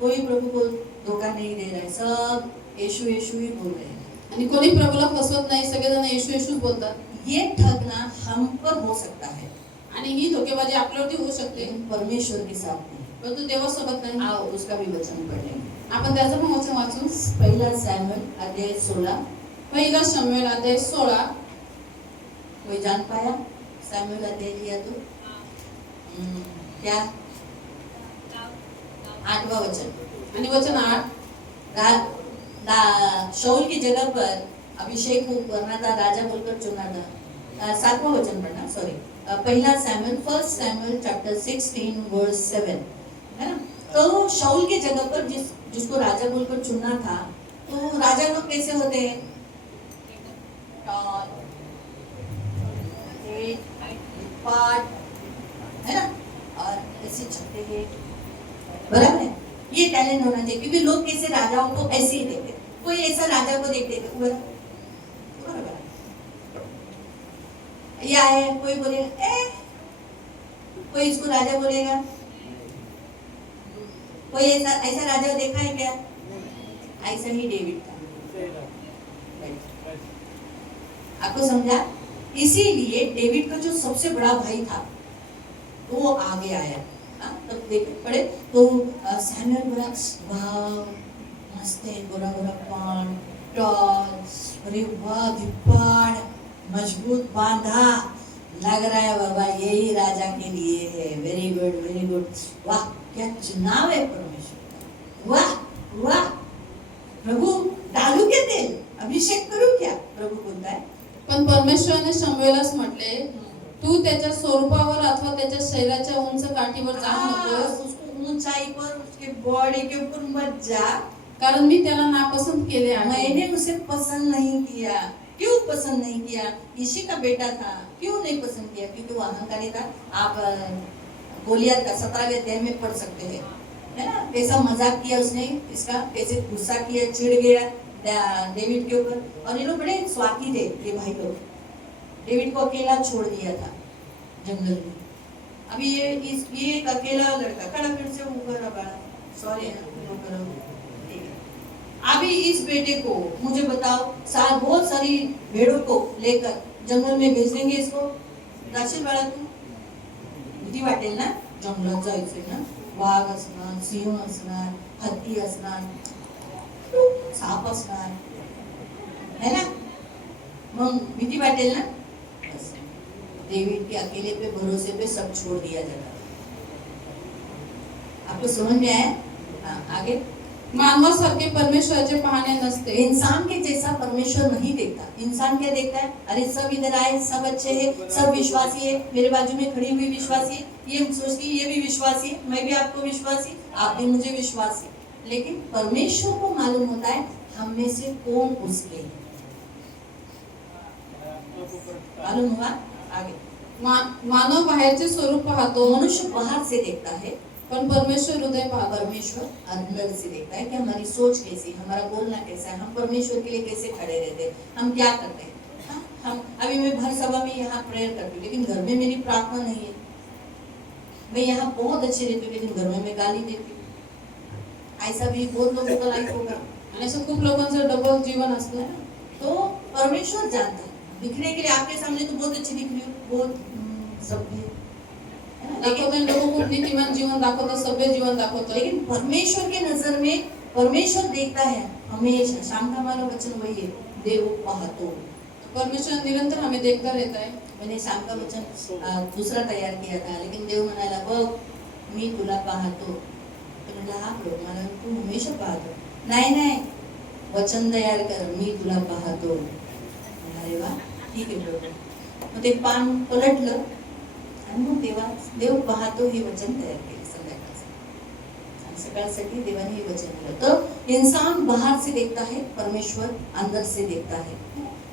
कोई प्रभु को धोखा नहीं दे रहा है, सब यीशु यीशु ही बोल रहे हैं। आणि कोणी प्रभूला फसवत नाही, सगळेजण येशू येशूच बोलतात। ये ठगना हम पर हो सकता है, आणि ही धोकेबाजी आपल्यावरती होऊ शकते, लेकिन परमेश्वर के साथ नहीं। परंतु देवासोबत नाही। आओ उसका भी वचन पढ़ लेंगे। आपण त्याचं पण वचन वाचू। पहला सैमुएल अध्याय 16। पहिला शमूएल अध्याय 16। कोई जान पाया? सैमुएल अध्याय लिया तो क्या? 8वां वचन। आणि वचन 8। शाऊल की जगह पर अभिषेक करना था, राजा बोलकर चुना था। 7वां वचन पढ़ना, सॉरी, पहला सैमुएल, फर्स्ट सैमुएल चैप्टर 16 वर्स 7, है ना? तो शाऊल की जगह पर जिसको राजा बोलकर चुनना था, तो राजा लोग कैसे होते हैं? पाट, है ना, और ऐसे चलते हैं, बराबर है। ये टैलेंट होना चाहिए, क्योंकि लोग कैसे राजाओं को ऐसे ही देखते, कोई ऐसा राजा को देखते बराबर या है, कोई बोलेगा कोई इसको राजा बोलेगा, कोई ऐसा ऐसा राजा देखा है क्या? ऐसा ही डेविड था। आपको समझा? इसीलिए डेविड का जो सबसे बड़ा भाई था वो आगे आया। तब देख पड़े तो सैमुअल बोला वाह मस्त है, गोरा गोरा पान, टॉर्च, अरे वाह दिपाड़, मजबूत बांधा, लग रहा है बाबा यही राजा के लिए है। वेरी गुड वेरी गुड, वाह क्या चुनाव है परमेश्वर का, वाह वाह, प्रभु डालू क्या तेल, अभिषेक करू क्या, प्रभु बोलता है। पण परमेश्वराने शमूएलास म्हटले, तू त्याच्या स्वरूपावर अथवा त्याच्या शरीराच्या उंच काठीवर जाऊ नकोस, उसको ऊंचाई पर उसके बॉडी के ऊपर मत जा, कारण मी त्याला नापसंत केले आहे। मैंने उसे पसंद नहीं किया। क्यों पसंद नहीं किया? इसी का बेटा था, क्यों नहीं पसंद किया? क्योंकि वो अहंकारी था। आप गोलियत का 17वें अध्याय में पढ़ सकते हैं, है ना, कैसा मजाक किया उसने इसका, कैसे गुस्सा किया, चिढ़ गया डेविड के ऊपर। और ये लोग बड़े स्वार्थी थे ये भाई लोग, डेविड को अकेला छोड़ दिया था जंगल में। अभी ये एक अकेला लड़का खड़ा फिर से ऊपर बड़ा, सॉरी अभी इस बेटे को मुझे बताओ, बहुत सारी भेड़ों को लेकर जंगल में भेज देंगे इसको, जाशील बाळा तू? भीती वाटेल ना जंगलात जायचं ना, वाघ असणार, सिंह असणार, हत्ती असणार, साप असणार, है ना, मग भीती वाटेल ना। बस डेविड के अकेले पे भरोसे पे सब छोड़ दिया जाता। आपको समझ में आया? हाँ, आगे। मानवासारखे परमेश्वराचे पाहणे नसते। इंसान के जैसा परमेश्वर नहीं देखता। इंसान क्या देखता है? अरे सब इधर आए, सब अच्छे हैं, सब विश्वासी है, मेरे बाजू में खड़ी हुई विश्वासी है, ये सोचती ये भी विश्वासी है, मैं भी आपको विश्वासी, आप भी मुझे विश्वासी। लेकिन परमेश्वर को मालूम होता है हम में से कौन उसके है। मालूम हुआ? आगे। मानव बाहेरचे स्वरूप पाहतो, मनुष्य बाहर से देखता है, पण परमेश्वर हृदय पाहतो। परमेश्वर अंदर से देखता है कि हमारी सोच कैसी, हमारा बोलना कैसा है, हम परमेश्वर के लिए कैसे खड़े रहते हैं, हम क्या करते हैं। हम अभी मैं भर सभा में यहाँ प्रेयर करती हूँ, लेकिन घर में मेरी प्रार्थना नहीं है। मैं यहाँ बहुत अच्छी रहती हूँ, लेकिन घर में मैं गाली देती हूँ। ऐसा भी बहुत लोगों का लाइफ होगा, आणि असं खूप लोकांचं डबल जीवन असतं ना। तो परमेश्वर जानता है। दिखने के लिए आपके सामने तो बहुत अच्छी दिख रही हूँ, बहुत सभ्य, दाखवतो लोक खूप नीतिमान जीवन दाखवतात, सभ्य जीवन दाखवतात, लेकिन परमेश्वर के नजर में परमेश्वर देखता है हमेशा। शाम का हमारा वचन वही है, देव पाहतो। परमेश्वर निरंतर हमें देखता रहता है। मैंने शाम का वचन दूसरा तैयार किया था, लेकिन देव म्हणाला बघ मी तुला पाहतो। तो म्हणला हा प्रभू, मला तू हमेशा पाहतो। नाही वचन तयार कर, मी तुला पाहतो। अरे वा, ठीक आहे प्रभू। मग ते पान पलटलं आणि मग देव पाहतो हे वचन तयार केलं संध्याकाळचं, आणि सकाळसाठी देवाने हे वचन दिलं। तो इंसान बाहर से देखता है, परमेश्वर अंदर से देखता है।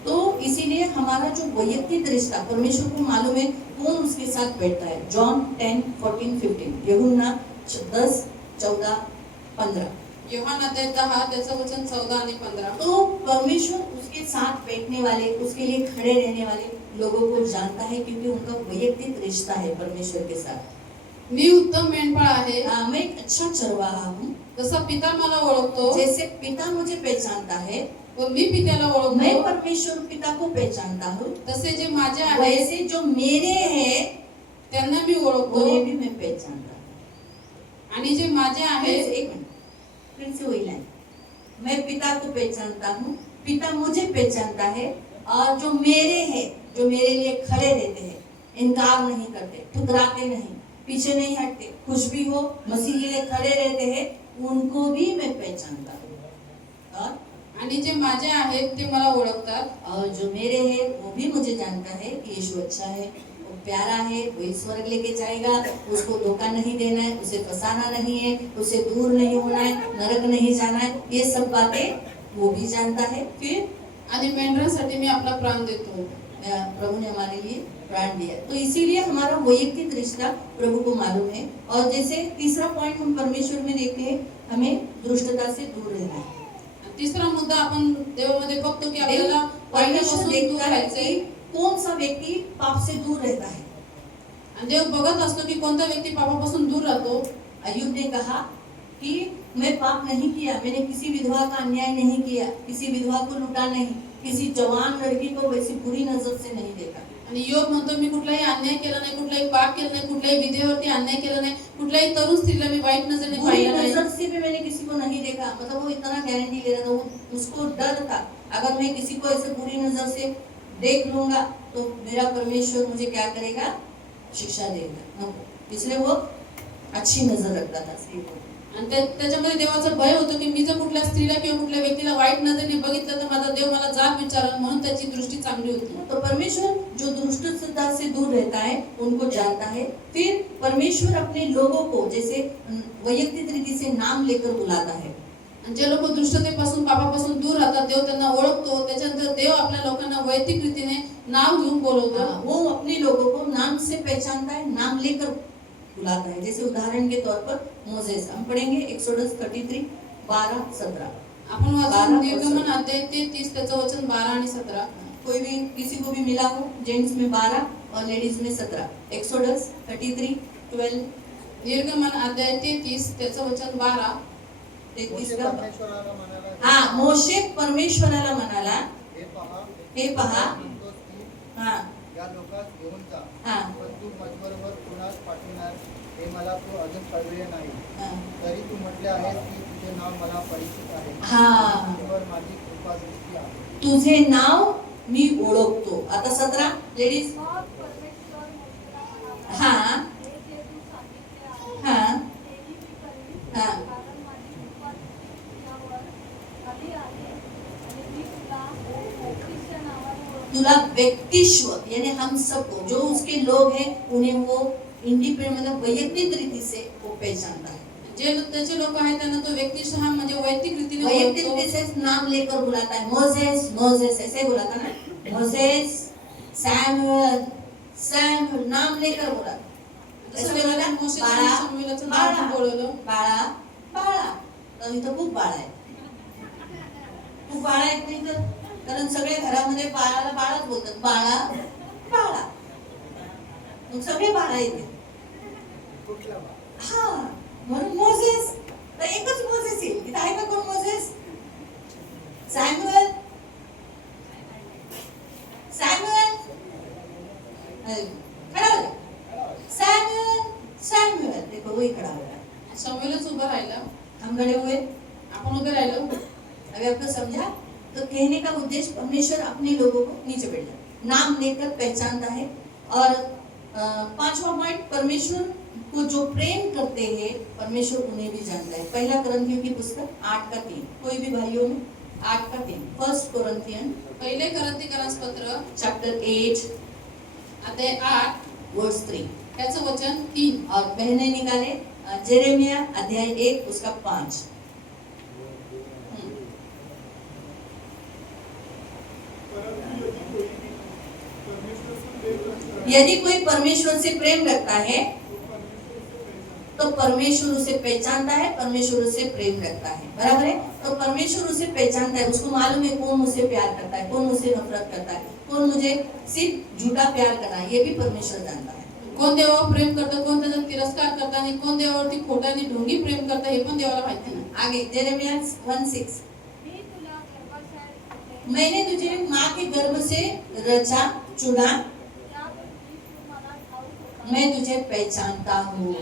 तो इसीलिए हमारा जो वैयक्तिक रिश्ता, परमेश्वर को मालूम है कौन उसके साथ बैठता है। जॉन 10:14-15, यूहन्ना 10:14-15, योहान अध्याय 10 त्याचं वचन 14 आणि 15। तो परमेश्वर उसके साथ बैठने वाले, उसके लिए खड़े रहने वाले लोगों को जानता है, क्योंकि उनका वैयक्तिक रिश्ता है परमेश्वर के साथ। मी उत्तम मेंढपाळ आहे, मैं एक अच्छा चरवाहा हूँ, जसा पिता मला ओळखतो, जैसे पिता मुझे पहचानता है, व मी पित्याला मैं ओळखतो, परमेश्वर पिता को पहचानता हूँ, तसे जे माझे आहे वैसे जो मेरे हैं त्यांना मी ओळखतो, उन्हें भी मैं पहचानता हूँ। आणि जे माझे आहे एक मिनट, फिर से वही लाइन, मैं पिता को पहचानता हूँ, पिता मुझे पहचानता है, और जो मेरे हैं, जो मेरे लिए खड़े रहते हैं, इनकार नहीं करते, ठुकराते नहीं, पीछे नहीं हटते, कुछ भी हो मसीह के लिए खड़े रहते हैं, उनको भी मैं पहचानता हूँ। और आणि जे माझे आहेत ते मला ओळखतात, और जो मेरे हैं वो भी मुझे जानता है कि यीशु अच्छा है, वो प्यारा है, वो स्वर्ग लेके जाएगा, उसको धोखा नहीं देना है, उसे फंसाना नहीं है, उसे दूर नहीं होना है, नरक नहीं जाना है, ये सब बातें वो भी जानता है। फिर आणि मेंढरांसाठी मी आपला प्राण देतो। प्रभु ने हमारे लिए प्राण दिया। तो इसीलिए हमारा वैयक्तिक रिश्ता प्रभु को मालूम है। और जैसे तीसरा पॉइंट हम परमेश्वर में देखते हैं, हमें दुष्टता से दूर रहना है। तिसरा मुद्दा आपण देवामध्ये बघतो की आपल्याला परमेश्वर वाईटापासून दूर देखता है राहायचंय कि कौन सा व्यक्ति पाप से दूर रहता है। आणि देव बघत असतो की कोणता व्यक्ती पापापासून दूर राहतो। अय्यूब ने कहा कि मैं पाप नहीं किया, मैंने किसी विधवा का अन्याय नहीं किया, किसी विधवा को लूटा नहीं, किसी जवान लड़की को वैसी बुरी नजर से नहीं देखा। आणि योग म्हणतो मी कुठलाही अन्याय केला नाही, कुठलाही पाप केला नाही, कुठल्याही विधेवरती अन्याय केला नाही, कुठल्याही तरुण स्त्रीला मी वाईट नजरेने बुरी पाहिलं नाही। नजर से भी मैंने किसी को नहीं देखा। मतलब वो इतना गारंटी ले रहा था, उसको डर था, अगर मैं किसी को ऐसे बुरी नजर से देख लूंगा तो मेरा परमेश्वर मुझे क्या करेगा, शिक्षा देगा। नको, इसलिए वो अच्छी नजर रखता था स्त्री को। आणि त्याच्यामध्ये देवाचा भय होतो की मी जर कुठल्या स्त्रीला किंवा कुठल्या व्यक्तीला वाईट नजरेने बघितलं तर माझा देव मला जाब विचारेल, म्हणून त्याची दृष्टी चांगली होती। तो परमेश्वर जो दुष्टता से दूर रहता है उनको जानता है। फिर परमेश्वर अपने लोगों को जैसे वैयक्तिक रीति से नाम लेकर बुलाता है। आणि जे लोक दुष्टतेपासून पापापासून दूर राहतात देव त्यांना ओळखतो। त्याच्यानंतर देव आपल्या लोकांना वैयक्तिक रीतीने नाव घेऊन बोलवतो। वो अपने लोगों को नाम से पहचानता है, नाम लेकर बुलाता है। जैसे उदाहरण के तौर पर मोसेस, हम पढ़ेंगे एक्सोडस 33 12-17। आपण 12 वाचून और निर्गमन 17। अध्याय 33 त्याचं वचन 12 आणि 17। कोई भी किसी को भी मिला हो, जेंट्स में 12 और लेडीज में 17। एक्सोडस 33:12 निर्गमन अध्याय 33 त्याचं वचन 12। 33 मोशे का परमेश्वराला म्हणाला, हा, मोशे परमेश्वराला म्हणाला, हे पहा म्हणतोस की हा या लोकांस घेऊन जा, हा पण तू माझ्याबरोबर कुणास पाठविणार हे मला तू अजून कळविले नाही। हा तरी तू म्हटले आहेस की तुझे नाव मला परिचित आहे, हा, तुझ्यावर माझी कृपा दृष्टी आहे। तुझे नाव मी ओळखतो। आता 17 लेडीज। मग परमेश्वर मोशेला म्हणाला, हा हे जे तू सांगितले आहे, हा तेही मी करीन, हा कारण माझी कृपा तुझ्यावर झाली आहे आणि मी तुला व्यक्तिशः नावाने ओळखतो। तुला व्यक्तिश्व यानी हम सबको, जो उसके लोग हैं उन्हें वो इंडिपेंडेंट मतलब वैयक्तिक रीति से वो पहचानता है। जे त्याचे लोक आहेत त्यांना तो व्यक्तिशः म्हणजे वैयक्तिक रीतीने वैयक्तिक ओळखतो। रीति से नाम लेकर बुलाता है। मोसेस मोसेस ऐसे बुलाता ना, मोसेस, सैमुअल सैमुअल, नाम लेकर बुलाता। जसं ऐसे बोला, मोशे बाळा शमूएलाचं नाव घेऊन बाळा बोलवलं। बाळा बाळा। तर इथं खूप बाळा आहे, खूप बाळा आहेत नाही तर, कारण सगळे घरामध्ये बाळाला बाळाच बोलतात, बाळा बाळा, मग सगळे बाळा येते। कुठला बा? हा, म्हणून मोसेस, तर एकच मोसेस येईल इथं। आहे का कोण मोसेस? सॅम्युअल सॅम्युअल खड़ा हो जा। सैमुअल सैमुअल, देखो वही खड़ा हो रहा। शमूएलच उभा राहिला, हम खड़े हुए, आपण उभे राहिलो। अभी आपको समझा? तो कहने का उद्देश्य परमेश्वर अपने लोगों को नीचे बैठा नाम लेकर पहचानता है। और 5वां पॉइंट, परमेश्वर को जो प्रेम करते हैं परमेश्वर उन्हें भी जानता है। पहला कुरिन्थियों की पुस्तक 8:3, कोई भी भाइयों में 8:3, फर्स्ट कुरिन्थियन पहिले करंथीकरांस पत्र चैप्टर 8 अध्याय 8 वर्स 3। त्याचं वचन 3। और बहने निकाले जेरेमिया अध्याय 1 उसका 5। यदि कोई परमेश्वर से प्रेम रखता है तो परमेश्वर उसे पहचानता है, परमेश्वर उसे प्रेम रखता है। बराबर है? तो परमेश्वर उसे पहचानता है, उसको मालूम है कौन मुझसे प्यार करता है, कौन मुझसे नफरत करता है, कौन मुझे सिर्फ झूठा प्यार करता है, ये भी परमेश्वर जानता है। कोण देवावर प्रेम करतं, कोण त्याचा तिरस्कार करतं आणि कोण देवावरती खोटाने ढोंगी प्रेम करतं हे पण देवाला माहिती नाही। आगे जेरेमिया 1:6, मी तुला गर्भाशयात होते, मैंने तुझे माँ के गर्भ से रचा चुना, त्या दिवशी तू मला ठाऊक होता। मैं तुझे पहचानता हूँ,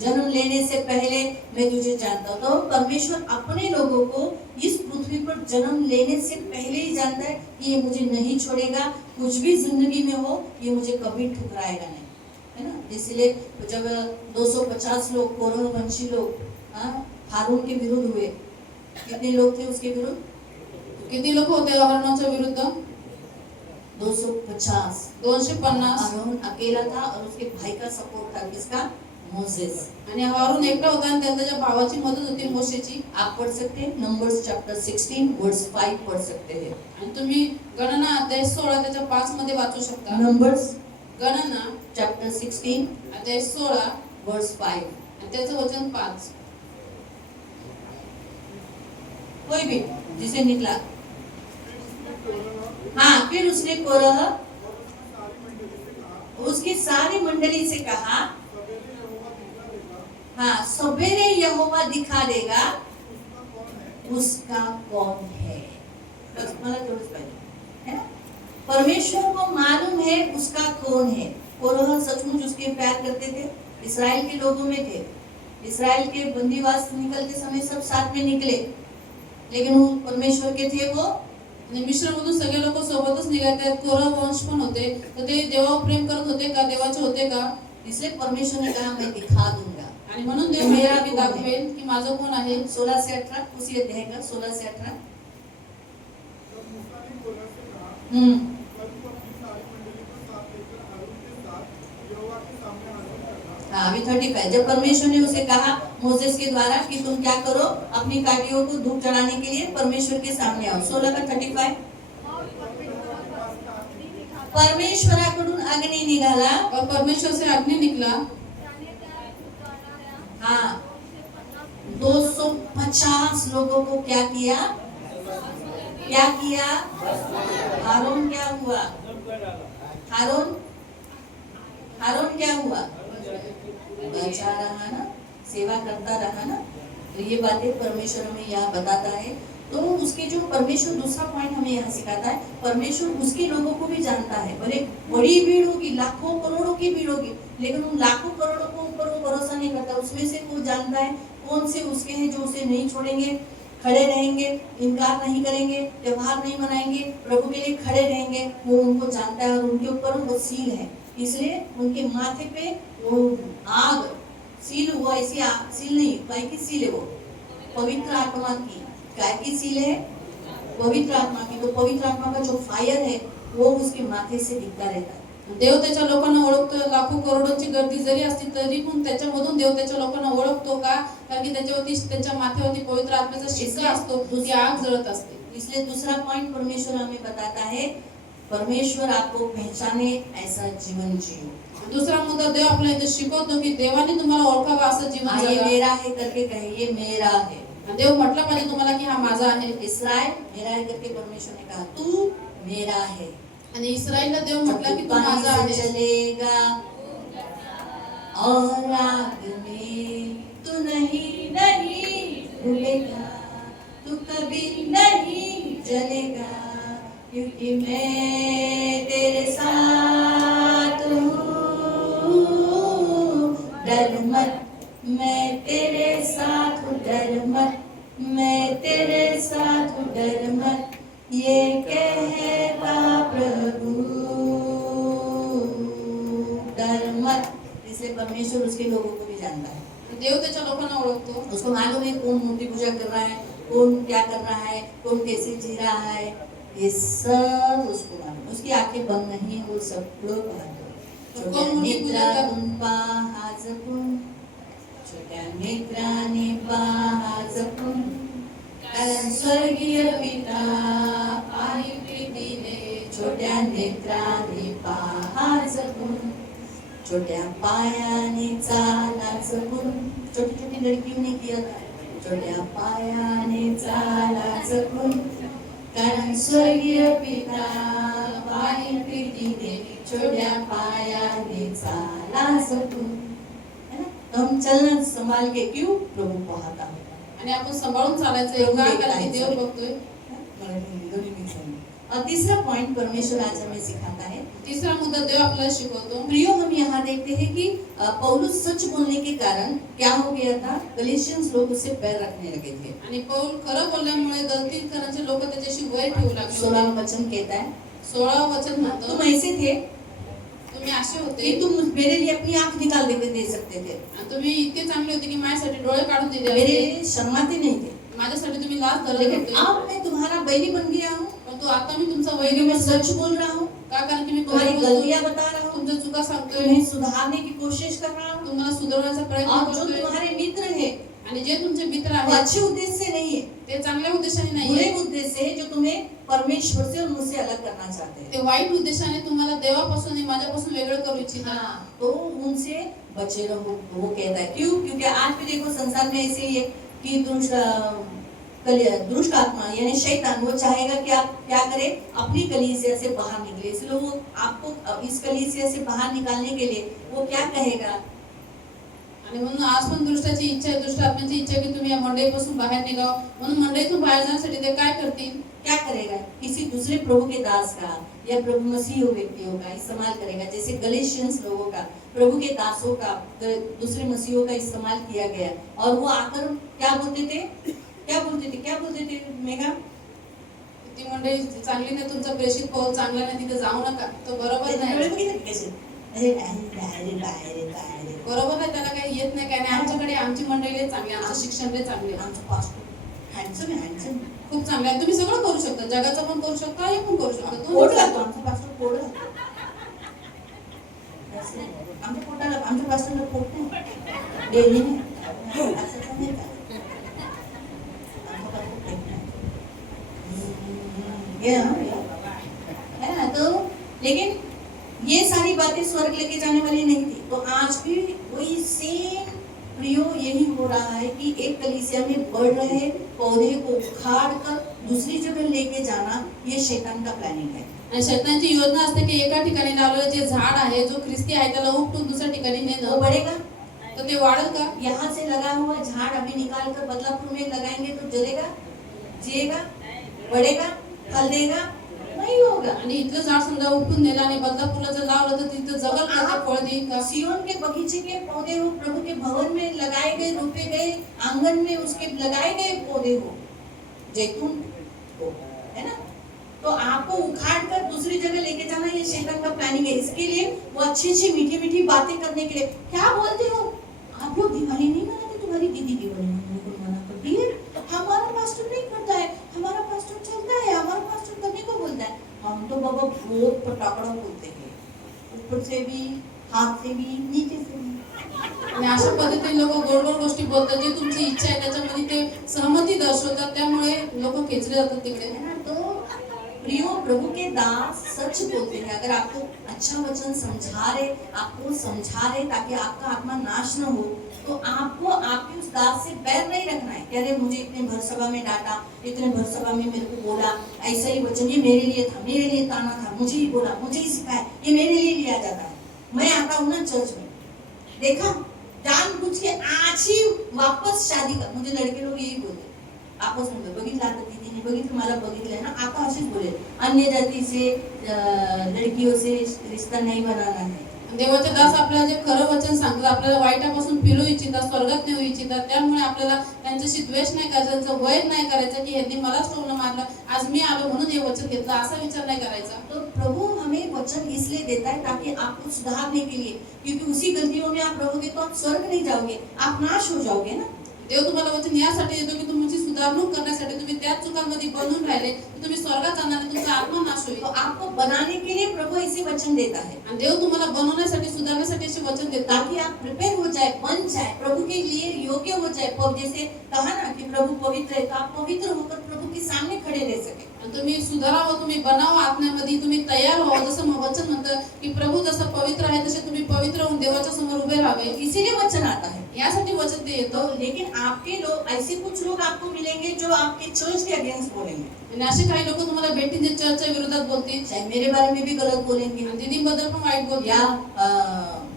जन्म लेने से पहले मैं तुझे जानता हूँ। तो परमेश्वर अपने लोगों को इस पृथ्वी पर जन्म लेने से पहले ही जानता है कि ये मुझे नहीं छोड़ेगा, कुछ भी जिंदगी में हो ये मुझे कभी ठुकराएगा नहीं, है ना। इसलिए जब 250 लोग कोरह वंशी लोग हारून के विरुद्ध हुए, कितने लोग थे उसके विरुद्ध? किती लोक होते अहरोनाच्या विरुद्ध? 250। 250। अहरोन अकेला था और उसके भाई का सपोर्ट था, किसका? मोसेस। आणि हारून एकटा होता आणि त्याच्या भावाची मदत होती मोशेची। आप पढ़ सकते हैं नंबर्स चैप्टर 16 वर्स 5 पढ़ सकते हैं। आणि तुम्ही गणना अध्याय 16 त्याच्या 5 मध्ये वाचू शकता। नंबर्स गणना चैप्टर 16 अध्याय 16 वर्स 5। आणि त्याचं वचन 5. कोई भी जिसे निकला। हाँ, फिर उसने कोरह उसकी सारी मंडली से कहा, हाँ, सवेरे यहोवा दिखा देगा उसका कौन है। बस मला तेवढंच पाहिजे, है ना? परमेश्वर को मालूम है उसका कौन है। कोरह सचमुच उसके प्यार करते थे, इस्राएल के लोगों में थे। इस्राएल के बंदीवास निकलते समय सब साथ में निकले, लेकिन वो परमेश्वर के थे। वो आणि मिश्रमधून सगळे लोक सोबतच निघाले. त्यात कोरह वंश पण होते. तर ते देवावर प्रेम करत होते का, देवाचे होते का? इसलिए परमेश्वर ने कहा मैं दिखा दूंगा। आणि म्हणून देव मेरा मी दाखवेन की माझं कोण आहे. 16 से 18 उसी अध्याय का 16 से 18। तब मूसा ने कोरह से कहा, हम्म कल तू अपनी सारी मंडली को साथ लेकर हारून के साथ यहोवा के सामने हाजिर करना। हाँ, अभी 35। जब परमेश्वर ने उसे कहा मोसेस के द्वारा कि तुम क्या करो, अपनी काटियों को धूप चढ़ाने के लिए परमेश्वर के सामने आओ। 16 का 35। मग परमेश्वराकडून अग्नी निघाला. परमेश्वराकडून अग्नि निघाला। और परमेश्वर से अग्नि निकला. त्याने त्या जाणाऱ्या हाँ, 250 250 लोगों को क्या किया? क्या किया? हारून क्या हुआ? हारून हारून क्या हुआ? बचा रहा ना, सेवा करता रहा ना। तो ये बातें परमेश्वर हमें यहाँ बताता है। तो उसके जो परमेश्वर दूसरा पॉइंट हमें यहाँ सिखाता है, परमेश्वर उसके लोगों को भी जानता है। भले बड़ी भीड़ होगी, लाखों करोड़ों की भीड़ होगी, लेकिन उन लाखों करोड़ों को ऊपर वो भरोसा नहीं करता। उसमें से वो जानता है कौन से उसके हैं जो उसे नहीं छोड़ेंगे, खड़े रहेंगे, इनकार नहीं करेंगे, त्योहार नहीं मनाएंगे, प्रभु के लिए खड़े रहेंगे। वो उनको जानता है और उनके ऊपर वो सील है। इसलिए उनके माथे पे वो आग सील हुआ। ऐसी सील नहीं, काय की सील है वो? पवित्र आत्मा की। काय की सील है? पवित्र आत्मा की। तो पवित्र आत्मा का जो फायर है वो उसके माथे से दिखता रहता है। देव त्याच्या लोकांना ओळखतो. लाखो करोडोंची गर्दी जरी असली तरी पण त्याच्यामधून देव त्याच्या लोकांना ओळखतो का? कारण की त्याच्यावरती त्याच्या माथ्यावरती पवित्र आत्म्याचा शिक्का असतो. ती आग जळत असते. इसलिए दूसरा पॉइंट परमेश्वर हमें बताता है, परमेश्वर आपको पहचाने ऐसा जीवन जियो। दुसरा मुद्दा देव आपल्याला इथे शिकवतो की देवाने तुम्हाला ओळखावा असं जीवन ये जगा. मेरा है करके कहे, ये मेरा है। आणि देव म्हटलं पाहिजे तुम्हाला की हा माझा आहे. इसराइल मेरा है करके परमेश्वर ने कहा, तू मेरा है। आणि इस्रायलला देव म्हटलं की तू पानी माझा से आहे. चलेगा और आग में तू नहीं नहीं डूबेगा, तू कभी नहीं जलेगा, क्योंकि मैं तेरे साथ हूँ। डर मत, मैं तेरे साथ हूँ, डर मत, मैं तेरे साथ हूँ, डर मत, ये कहता प्रभु। डर मत। इसलिए परमेश्वर उसके लोगों को भी जानता है। देव त्याच्या लोकांना ओळखतो. उसको मालूम है कौन मूर्ति पूजा कर रहा है, कौन क्या कर रहा है, कौन कैसे जी रहा है, ये सब उसको मालूम। उसकी आंखें बंद नहीं है, वो सब लोग कौन मूर्ति पूजा कर- छोट्या नेत्राने पहा जपून, कारण स्वर्गीय पिता पाही प्रीतीने, छोट्या नेत्राने पहा जपून, छोट्या पायाने चाला जपून। छोटी छोटी लड़कियों ने किया था, छोट्या पायाने चाला जपून, कारण स्वर्गीय पिता पाही प्रीतीने, छोट्या पायाने चाला जपून। है ना? तो हम चलना संभाल के क्यों? प्रभु को आता है। आणि आपण सांभाळून चालायचं का? कारण की देव बघतोय. और तीसरा पॉइंट परमेश्वर आज हमें सिखाता है। तिसरा मुद्दा देव आपल्याला शिकवतो. प्रियो, हम यहाँ देखते हैं कि पौलुस सच बोलने के कारण क्या हो गया था, गलेशियंस लोग उससे पैर रखने लगे थे। आणि पौल खरं बोलल्यामुळे गलती करण्याचे लोक त्याच्याशी वैर ठेवू लागले. 16 वचन कहता है, 16 वचन म्हणतो, तुम ऐसे थे तुम्ही असे कि होते तुम मेरे लिए अपनी आंख निकाल दे सकते थे, आणि तुम्ही इतके चांगले होते की माझ्यासाठी डोळे काढून दिले होते. मेरे शर्माते नहीं थे, माझ्यासाठी तुम्ही लाज धरले लेकिन होते. अब मैं तुम्हारा बैरी बन गया हूँ, परंतु आता मी तुमचा क्योंकि वैरी मैं सच बोल रहा हूँ, का? कारण की मी तुम्हारी खरं बोलतोय, गलतियां बता रहा हूँ, तुमच्या चुका सांगतोय, तुम्हें सुधारने की कोशिश कर रहा हूँ। तुम्हाला सुधारण्याचा प्रयत्न और जो करतोय. तुम्हारे मित्र है आणि जे तुमचे मित्र वो आहेत अच्छे उद्देश्य से नहीं है, ते ते चांगल्या उद्देशाने बुरे नाहीये, उद्देश्य से जो तुम्हें परमेश्वर से और मुझसे अलग करना चाहते हैं। ते वाईट उद्देशाने तुम्हाला देवापासून आणि माझ्यापासून वेगळं करू इच्छितात. हाँ, तो उनसे बचे रहो, वो कहता है। क्यों? क्योंकि आज भी देखो संसार में ऐसे ही है कि दुष्ट आत्मा यानी शैतान वो चाहेगा कि आप क्या करें, अपनी कलीसिया से बाहर निकले। इसलिए वो आपको इस कलीसिया से बाहर निकालने के लिए वो क्या कहेगा, आणि म्हणून आज पण दुष्टाची इच्छा आहे, दुष्ट आत्म्याची इच्छा आहे की तुम्ही या मंडळीपासून बाहेर निघावं. म्हणून मंडळीतून बाहेर जाण्यासाठी ते काय करतील, क्या करेगा, किसी दूसरे प्रभु के दास का या प्रभु मसीह व्यक्तियों का इस्तेमाल करेगा। जैसे गलेशियंस लोगों का, प्रभु के दासों का, दूसरे मसीहों का इस्तेमाल किया गया और वो आकर क्या बोलते थे, क्या बोलते थे मेघा, ती मंडळी चांगली नाही, तुमचा प्रेषित पौल चांगला नाही, तिथे जाऊ नका. तो बरोबर नाही, बरोबर नाही, त्याला काही येत नाही, काय नाही. आमच्याकडे आमची मंडळी लय चांगली, आमचं शिक्षण लय चांगले, हँडसम खूप चांगले आहे. तुम्ही सगळं करू शकता, जगाचं पण करू शकता, हे पण करू शकता. कोड तुम्ही घालतो आमचा पास्टर, कोड घालतो. आमच्या पास्टरला पोट नाही, डेली नाही. असं नाही का? आमचा पास्टर पोट नाही. है ना? तो लेकिन ये सारी बातें स्वर्ग लेके जाने वाली नहीं थी। तो आज भी वही सेम प्रयोग यही हो रहा है कि एक कलीसिया में बढ़ रहे पौधे को उखाड़ कर दूसरी जगह लेके जाना, ये शैतान का प्लानिंग है। आणि शैतानाची योजना असते की एका ठिकाणी लावलेलं जे झाड आहे, जो ख्रिस्ती आहे, त्याला उपटून दुसऱ्या ठिकाणी वो नेणं. बढ़ेगा, तर ते वाढेल का? यहाँ से लगा हुआ झाड़ अभी निकाल कर बदलापुर में लगाएंगे तो जलेगा, जिएगा, बढ़ेगा, फल देगा? नहीं होगा। आणि इथलं झाड समजा उपटून नेलं आणि बदलापूरला जर लावलं तर तिथं जगल का, ते फळ देईल का? सियोन के बगीचे के पौधे हो, प्रभु के भवन में लगाए गए, रोपे गए, आंगन में उसके लगाए गए पौधे हो, जैतून हो, है ना? तो आपको उखाड़ कर दूसरी जगह लेके जाना, ये शैतान का प्लानिंग है। इसके लिए वो अच्छी मीठी मीठी बातें करने के लिए क्या बोलते हो, आप लोग दिवाली नहीं मनाते, तुम्हारी दीदी दिवाली मना करती है, हमारा पास्टर नहीं करता है, हमारा पास्टर चलता है, हमारा पास्टर करने को बोलता है। हम तो बाबा बहुत पटाखड़ा बोलते हैं, ऊपर से भी, हाथ से भी, नीचे से भी। आणि अशा पद्धतीने लोक गोड गोड गोष्टी बोलतात, जी तुमची इच्छा आहे त्याच्यामध्ये ते सहमती दर्शवतात, त्यामुळे लोक खेचले जातात तिकडे. है ना? तो प्रियो प्रभु के दास सच बोलते हैं। अगर आपको अच्छा वचन समझा रहे, आपको समझा रहे ताकि आपका आत्मा नाश न हो, तो आपको आपके उस दास से बैर नहीं रखना है कि अरे मुझे इतने भर सभा में डांटा, इतने भर सभा में मेरे को बोला, ऐसा ही वचन ये मेरे लिए था, मेरे लिए ताना था, मुझे ही बोला, मुझे ही सिखाया, ये मेरे लिए लिया जाता है। मैं आता हूँ ना चर्च में, देखा जानबूझ के आज ही वापस शादी कर, मुझे लड़के लोग यही बोलते आपस में, बघितलं आता दीदीने बघितलं, मला बघितलंय ना, आता असेच बोले, अन्य जाती से लड़कियों से रिश्ता नहीं बनाना है। देवाचे दास आपल्याला जे खरं वचन सांगतात, आपल्याला वाईटापासून फिरवू इच्छितात, स्वर्गात नेऊ इच्छितात, त्यामुळे आपल्याला त्यांच्याशी द्वेष नाही करायचा, त्यांचं वैर नाही करायचं की ह्यांनी मलाच टोमणं मारलं, आज मी आलो म्हणून हे वचन घेतलं, असा विचार नाही करायचा. तो प्रभु हमें वचन इसलिए देता है ताकि आपको सुधारने के लिए, क्योंकि उसी गलतियों में आप रहोगे तो आप स्वर्ग नहीं जाओगे, आप नाश हो जाओगे ना। देव तुम्हाला वचन यासाठी देतो की तुमची सुधारणूक करण्यासाठी, तुम्ही त्याच चुकांमध्ये बनून राहिले तर तुम्ही स्वर्गात जाणार नाही, तुमचा आत्मा नाश होईल. तो आपको बनाने के लिए प्रभु ऐसे वचन देता है आणि देव तुम्हाला बनवण्यासाठी, सुधारण्यासाठी असे वचन देतात ताकि आप प्रिपेयर हो जाए, बन जाए, प्रभु के लिए योग्य हो जाए। जैसे कहा ना कि प्रभु पवित्र है, तो आप पवित्र होकर प्रभु के सामने खड़े रह सके। आणि तुम्ही सुधारावं, तुम्ही बनावं आत्म्यामध्ये, तुम्ही तयार व्हावं. जसं वचन म्हणतं की प्रभू जसं पवित्र आहे तसे तुम्ही पवित्र होऊन देवाच्या समोर उभे राहावे, इसीलिए वचन आता है। यासाठी वचन ते तो येतं. लेकिन आपके लोग, ऐसे कुछ लोग आपको मिलेंगे जो आपके चर्च के अगेंस्ट बोलेंगे, आणि असे काही लोक तुम्हाला भेटतील जे चर्चच्या विरोधात बोलतील, चाहे मेरे बारे में भी गलत बोलेंगे आणि दीदींबद्दल पण वाईट बोलतील, या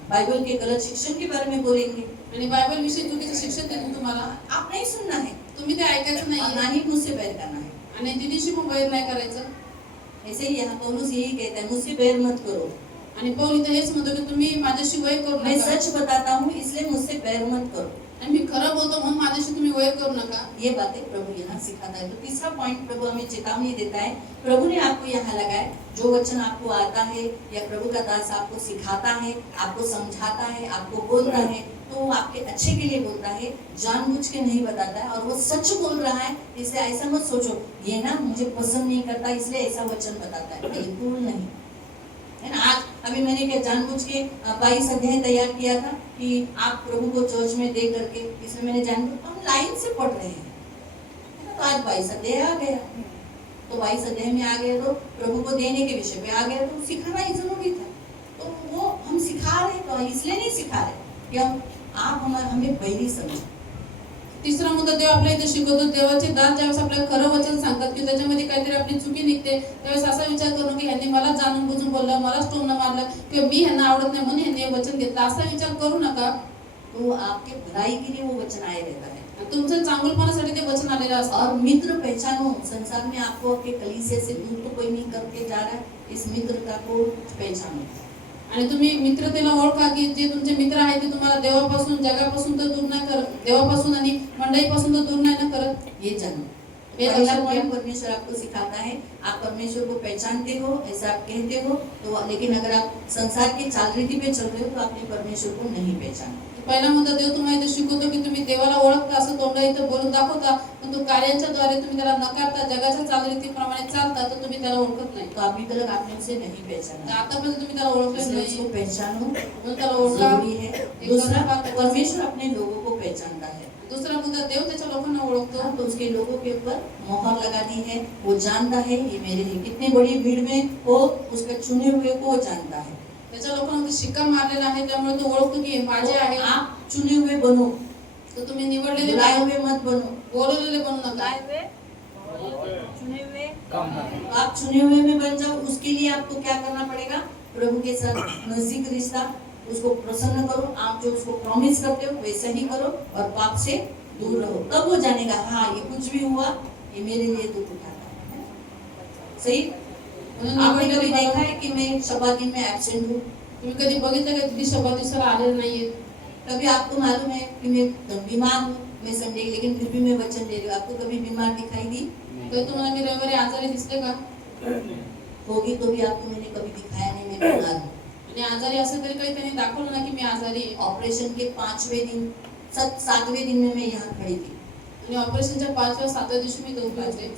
बाइबल के गलत शिक्षण के बारे में बोलेंगे। आणि बायबल विषयी चुकीचं शिक्षण देतील तुम्हाला. आप नहीं सुनना है, तुम्ही ते ऐकायचं और नाही ना ही मुझसे बैर करना है। आणि दीदीशी पण वैर नाही करायचं. ऐसे ही यहाँ पौलुस यही कहता है, मुझसे बैर मत करो, आणि पौल इथं हेच म्हणतो की तुम्ही माझ्याशी वैर करू मैं नका. सच बताता हूँ इसलिए मुझसे बैर मत करो। आणि मी खरं बोलतो म्हणून माझ्याशी तुम्ही वैर करू नका. ये बातें प्रभु यहाँ सिखाता है। तो तीसरा पॉइंट प्रभु हमें चेतावनी देता है, प्रभु ने आपको यहाँ लगाया, जो वचन आपको आता है या प्रभु का दास आपको सिखाता है, आपको समझाता है, आपको बोलता है, तो वो आपके अच्छे के लिए बोलता है, जानबूझ के नहीं बताता है, और वो सच बोल रहा है। इसलिए ऐसा मत सोचो ये ना मुझे पसंद नहीं करता इसलिए ऐसा वचन बताता है, बिल्कुल नहीं, है ना। आज अभी मैंने क्या जानबूझ के 22 अध्याय तैयार किया था कि आप प्रभु को चर्च में दे करके, इसमें मैंने जानबूझ, हम लाइन से पढ़ रहे हैं, है ना। तो आज बाद 22 अध्याय आ गया, तो 22 अध्याय में आ गए तो प्रभु को देने के विषय पे आ गया, तो सिखाना ही जरूरी था। तो वो हम सिखा रहे, तो इसलिए नहीं सिखा रहे कि आप हमें बैरी समझ। तिसरा मुद्दा देव आपल्या इथे शिकवतो, देवाचे दास ज्यावेळेस आपल्याला खरं वचन सांगतात की त्याच्यामध्ये काहीतरी आपली चुकी निघते, त्यावेळेस असा विचार करू की ह्यांनी मला जाणून बुजून बोललं, मलाच टोमणं मारलं किंवा मी ह्यांना आवडत नाही म्हणून ह्यांनी हे वचन घेतलं, असा विचार करू नका। तो आपके भलाई के लिए वो वचन आए रहता है। तुमच्या चांगुलपणासाठी ते वचन आलेलं असतं। और मित्र पहचानो, संसार में आपको आपके कलीसिया से दूर तो कोई नहीं करके जा रहा है, इस मित्रता को पहचानो। आणि तुम्ही मित्रतेला ओळखा की जे तुमचे मित्र आहेत ते तुम्हाला देवापासून जगापासून तर दूर नाही करत, देवापासून आणि मंडळीपासून तर दूर नाही ना करत, ये जानो। ये पहला लक्षात पॉइंट घ्या। परमेश्वर आपको सिखाता है, आप परमेश्वर को पहचानते हो, ऐसा आप कहते हो तो, लेकिन अगर आप संसार की चाल रीति पे चल रहे हो तो आपने परमेश्वर को नहीं पहचाना। पहिला मुद्दा देव तुम्हाला इथे शिकवतो की तुम्ही देवाला ओळखता असं तोंडा इथं बोलून दाखवता, पण तो कार्यांच्या द्वारे तुम्ही त्याला नकारता, जगाच्या चालरीतीप्रमाणे चालता, तर तुम्ही त्याला ओळखत नाही। तो अभी तक आपने उसे नहीं तर पहचाना, आतापर्यंत तुम्ही त्याला ओळखलं इसलिए उसको नाही, पहचानो, म्हणून त्याला ओळखा। जरूरी है। दूसरा, परमेश्वर अपने लोगों को पहचानता है। दुसरा मुद्दा देव त्याच्या लोकांना ओळखतो, हाँ, तो उसके लोगों के ऊपर मोहर लगा दी है, वो जानता है ये मेरे हैं। कितनी बड़ी भीड़ में वो उसके चुने हुए को वो जानता है। त्याच्या लोकांना शिक्का मारलेला आहे, त्यामुळे तो ओळखतो की हे माझे तो आहे। आप चुने हुए बनो, तर तुम्ही निवडलेले बुलाए हुए मत बनो। बोलवलेले बनू नका। बुलाए हुए, चुने हुए, आप चुने हुए में बन जाओ, उसके लिए आपको क्या करना पड़ेगा? प्रभु के साथ नजदीक रिश्ता, उसको प्रसन्न करो, आप जो उसको प्रॉमिस करते हो वैसा ही करो और पाप से दूर रहो, तब वो जानेगा हाँ ये कुछ भी हुआ ये मेरे लिए दुख उठाता है। सही? म्हणून आपने निवडलेले कभी देखा बनो। है कि मैं शब्द दिन में एब्सेंट हूँ? तुम्ही कधी बघितलं का तुम्ही शब्द दिवसाला आलेले नाहीये? कभी आपको मालूम है कि मैं बीमार हूँ, मैं संडे, लेकिन फिर भी मैं वचन दे रही हूँ। आपको कभी बीमार दिखाई दी तर तुम्हाला मी रविवारी आजारी दिसले का? होगी? तो भी आपको मैंने कभी दिखाया नहीं मैं बीमार हूँ। आणि आजारी असेल तरी काही त्यांनी दाखवलं ना की मी आजारी आहे। ऑपरेशन के 5वें दिन 7वें दिन में मैं यहाँ खड़ी थी। आणि ऑपरेशनच्या 5व्या 7व्या दिवशी मी तो उभी होते,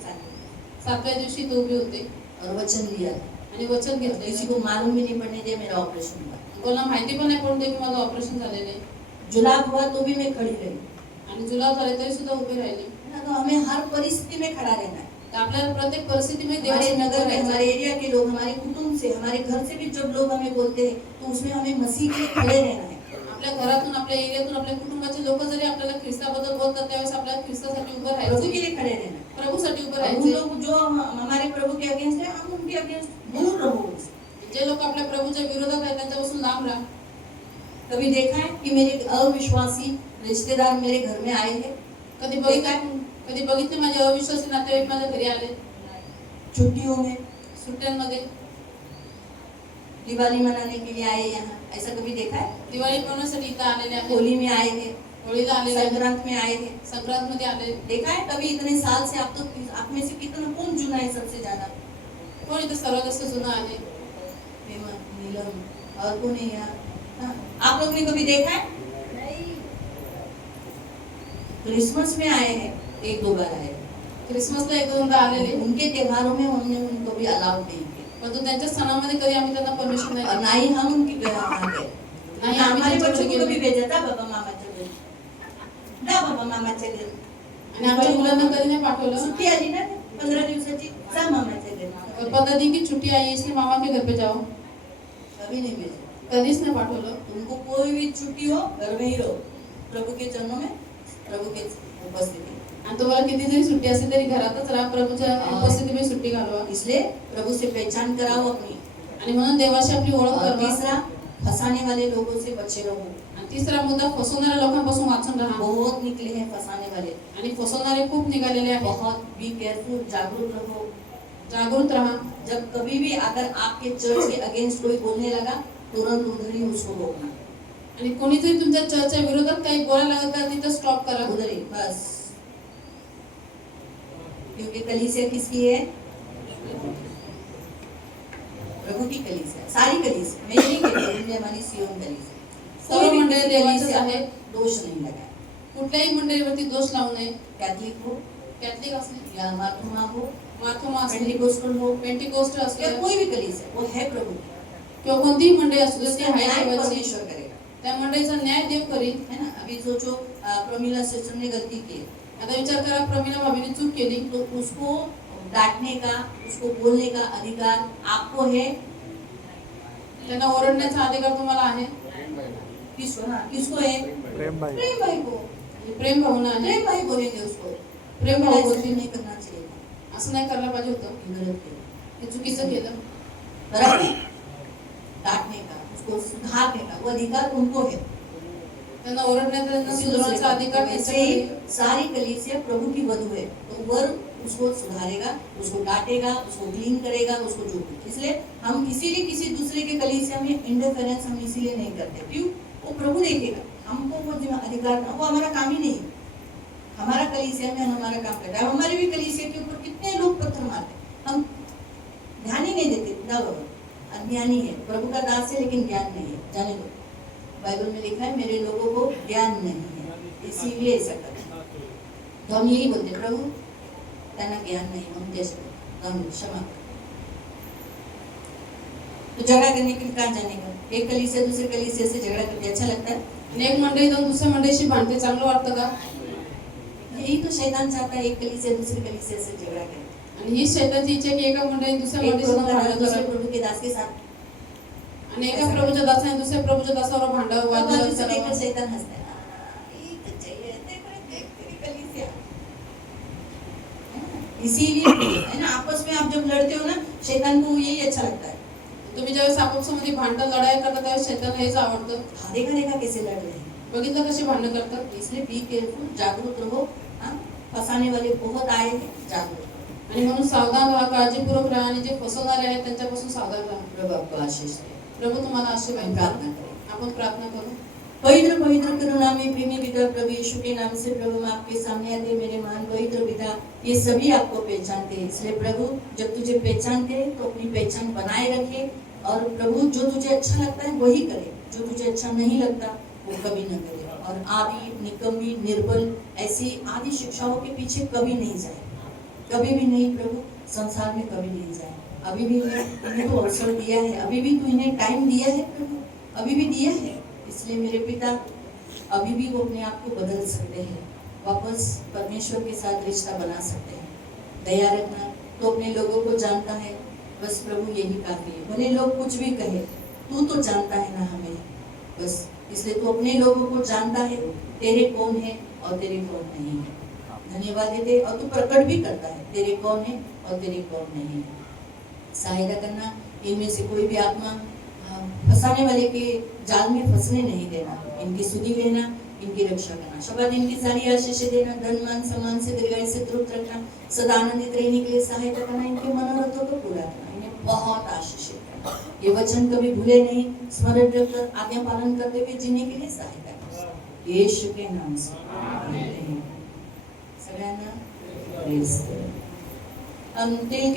7व्या दिवशी तो उभी होते और वचन लिया, आणि वचन किसी घेतले। को मालूम भी नहीं पड़ने दिया मेरा ऑपरेशन हुआ। कोणाला माहिती पण नाही पडून दे की माझं ऑपरेशन झालेलं आहे। जुलाब हुआ तो भी मैं खड़ी रही, आणि जुलाब झाले तरी सुद्धा उभी राहिली। है ना? तो हमें हर परिस्थिति में खड़ा रहना है। तर आपल्याला प्रत्येक परिस्थितीमध्ये हमारे देवासमोर नगर में, राहायचं। हमारे एरिया के लोग, हमारे कुटुंब से, हमारे घर से भी जब लोग हमें बोलते हैं तो उसमें हमें मसीह के लिए खड़े रहना है। आपल्या घरातून, आपल्या एरियातून, आपल्या कुटुंबाचे लोक जरी आपल्याला ख्रिस्ताबद्दल बोलतात त्यावेळेस आपल्याला ख्रिस्तासाठी उभं प्रभु राहायचं, के लिए खड़े रहना है। प्रभूसाठी उभं और उन राहायचं। लोग जो हमारे प्रभु के अगेंस्ट है, हम उनके अगेंस्ट दूर रहो उनसे। जे लोक आपल्या प्रभूच्या विरोधात आहेत त्यांच्यापासून लांब राहा। कभी देखा है कि मेरे अविश्वासी रिश्तेदार मेरे घर में आए हैं? कधी बघितले माझे अविश्वासी नातेवाईक माझ्या घरी आले छुट्टियों में, सुट्ट्यांमध्ये, दिवाली मनाने के लिए आए यहाँ, ऐसा कभी देखा है? दिवाळी बनवण्यासाठी इथं आलेले आहेत, होली में आए हैं, होळीला आलेले आहेत, संक्रांत में आए हैं। संक्रांत मध्ये आले। देखा है कभी इतने साल से? आप में से कितना कौन जुना है सबसे ज्यादा? कोण इथं सर्वात जास्त जुनं आहे? हेमंत, नीलम, और कौन है यहाँ? हाँ, आप लोग ने कभी देखा है? नहीं, क्रिसमस में आए हैं, 1-2 बार आए हैं। क्रिसमसला एक दोनदा आलेले, उनके त्योहारों में हमने उनको भी अलाउड नहीं किया, परंतु त्यांच्या सणामध्ये कधी आम्ही त्यांना परमिशन नाही और दिली। ना ही हम उनके घर आ गए। नाही ना आम्ही हमारे त्यांच्या बच्चों घरी को कभी गेलो, भेजा था बाबा मामाच्या घरी, जा बाबा मामाच्या घरी। आणि आमच्या मुलांना कधी नाही पाठवलं। सुट्टी आली ना 15 दिवसाची, जा मामाच्या घरी। और 15 दिन की छुट्टी आई इसलिए मामा के घर पे जाओ, कभी नहीं भेजा। कधीच नाही पाठवलं। तुमको कोई भी छुट्टी हो, घर में ही रहो, प्रभु के चरणों में, प्रभु के उपस्थिति। आणि तुम्हाला किती जरी सुट्टी असेल तरी घरातच राहा, प्रभूच्या उपस्थितीमध्ये सुट्टी घालवा। इसलिए प्रभु से पहचान कराओ अपनी। आणि म्हणून देवाशी आपली ओळख और करवा। तीसरा, फंसाने वाले लोगों से बचे रहो। आणि तिसरा मुद्दा, फसवणाऱ्या लोकांपासून वाचून राहा। बहुत निकले हैं फंसाने वाले, आणि फसवणारे खूप निघालेले आहेत। बहुत बी केयरफुल, जागरूक रहो। जागरूक राहा। जब कभी भी अगर आपके चर्च के अगेंस्ट कोई बोलने लगा, तुरंत उधर ही उसको रोकना, आणि कोणी जरी तुमच्या चर्चच्या विरोधात काही बोलायला लागलं तर तिथं स्टॉप करा। उधर ही बस। क्योंकि कलीसिया किसकी है? प्रभु की कलीसिया, सारी कलीसिया, मैं नहीं कहती इंडिया हमारी सियोन कलीसिया, सर्व कोई भी मंडळी किसी देवाचेच कलीसिया आहे। दोष नहीं लगा। कुठल्याही मंडळीवरती दोष लावू नये। कैथलिक हो कॅथलिक असले, या मार्थोमा हो, मार्थोमा असले, पेंटिकोस्टल हो, पेंटिकोस्ट असले, या कोई भी कलीसिया, वो है प्रभु की। किंवा कोणतीही मंडळी असू दे, ती उसका आहे न्याय देवाची। परमेश्वर करेगा, त्या मंडळीचा न्याय देव करील। है ना? अभी सोचो प्रमिला सिस्टर ने गलती की, आता विचार करा, प्रवीणा भाभीने चूक केली, तो उसको डांटने का, उसको बोलने का अधिकार आपको है। त्यांना ओरडण्याचा अधिकार तुम्हाला आहे, किसको है? प्रेम भाई प्रेम भाई को। प्रेम भावना आहे, प्रेम भाई बोलेंगे उसको। प्रेम भाई भाऊ ऐसा बोलतील. नहीं करना चाहिए था, असं नाही करायला पाहिजे होतं, ये गलत किया। हे चुकीचं केलं. बराबर है? डांटने का, उसको सुधारने का वो अधिकार उनको है। त्यांना ओरडण्याचा, त्यांना सुधारण्याचा अधिकार वैसे त्यांच्याकडे ही आहे. सारी कलीसिया प्रभु की वधु है, तो वर उसको सुधारेगा, उसको डांटेगा, उसको क्लीन करेगा, उसको जो भी। इसलिए हम इसीलिए किसी दूसरे के कलीसिया में इंटरफेरेंस हम इसीलिए नहीं करते। क्यों? वो प्रभु देखेगा, हमको वो अधिकार, वो हमारा काम ही नहीं है। हमारा कलीसिया में हमारा काम करता है। हमारे भी कलीसिया के ऊपर कितने लोग पत्थर मारते हैं, हम ध्यान ही नहीं देते। ना बाबा, अज्ञानी है, प्रभु का दास है लेकिन ज्ञान नहीं है, जाने दो। बाइबल में लिखा है मेरे लोगों को ज्ञान नहीं है, इसीलिए ऐसा करते हैं। तो हम यही बोलते हैं, प्रभु त्यांना ज्ञान नहीं, हम जैसे हम क्षमा करो। तो झगड़ा करने के लिए कहाँ जाने का? एक कलीसिया दूसरे कलीसिया से झगड़ा करके अच्छा लगता है? आणि एक मंडळी जाऊन दुसऱ्या मंडळीशी भांडते, चांगलं वाटतं का? यही तो शैतान चाहता है, एक कलीसिया दूसरे कलीसिया से झगड़ा करे। आणि ही शैतानची इच्छा की एका मंडळी दुसऱ्या एक मंडळीशी प्रभु का दास भांडण दूसरे करावं, प्रभु के दास के साथ। आणि एका प्रभूच्या दासाने दुसऱ्या प्रभूच्या दासावर भांडावं, तो बाजू वादविवाद से देखकर करावं. शैतान हंसता है, ये तो चाहिए, देख तेरी कलीसिया। है ना? इसीलिए है ना, आपस में आप जब लड़ते हो ना, शैतान को यही अच्छा लगता है। तुम्ही ज्यावेळेस आपापसामध्ये भांडण लढाई करता त्यावेळेस शैतान हेच आवडतं. हाँ, देखा कैसे लड़ रहे हैं। बघितलं कशी भांडण करतात. इसलिए बी केयरफुल, जागरूक रहो। हाँ, फंसाने वाले बहुत आए हैं, जागरूक रहो। आणि म्हणून सावधान राहा, काळजीपूर्वक राहा, आणि जे फसवणारे आहेत त्यांच्यापासून सावधान राहा. प्रभु आपको आशीष दे। प्रभू तुम्हाला आशीर्वाद हम द्या. प्रार्थना करें। आपण प्रार्थना करू. पवित्र पवित्र करुणामय प्रेमी पिता, प्रभु यीशु के नाम से प्रभु हम आपके सामने आते हैं। मेरे महान पवित्र पिता, ये सभी आपको पहचानते हैं, इसलिए प्रभु जब तुझे पहचानते हैं तो अपनी पहचान बनाए रखे। और प्रभु जो तुझे अच्छा लगता है वही करे, जो तुझे अच्छा नहीं लगता वो कभी न करे। और आदि निकम्मी निर्बल ऐसी आदि शिक्षाओं के पीछे कभी नहीं जाए, कभी भी नहीं प्रभु, संसार में कभी नहीं जाए। अभी भी इन्हें तो अवसर दिया है, अभी भी तू इन्हें टाइम दिया है प्रभु, अभी भी दिया है। इसलिए मेरे पिता, अभी भी वो अपने आप को बदल सकते हैं, वापस परमेश्वर के साथ रिश्ता बना सकते हैं। दया रखना, तो अपने लोगों को जानता है, बस प्रभु यही काफी है। भले लोग कुछ भी कहे, तू तो जानता है ना हमें, बस इसलिए तू अपने लोगों को जानता है, तेरे कौन है और तेरे कौन नहीं है। धन्यवाद देते, और तू प्रकट भी करता है तेरे कौन है और तेरे कौन नहीं है। सहायता करना, इनमें से कोई भी आत्मा फंसाने वाले के जाल में फंसने नहीं देना, इनकी सुधि लेना, इनकी रक्षा करना। शब्द इनकी सारी आशीष देना, धन मान सम्मान से दीर्घायु से तृप्त रखना, सदा आनंदित रहने के लिए सहायता करना, इनके मनोरथों को पूरा करना, इन्हें बहुत आशीषित करना। ये वचन कभी भूले नहीं, स्मरण रखकर आज्ञा पालन करते हुए जीने के लिए सहायता करना, यीशु के नाम से आमीन। सगळ्यांना प्रेज द लॉर्ड। हम तिल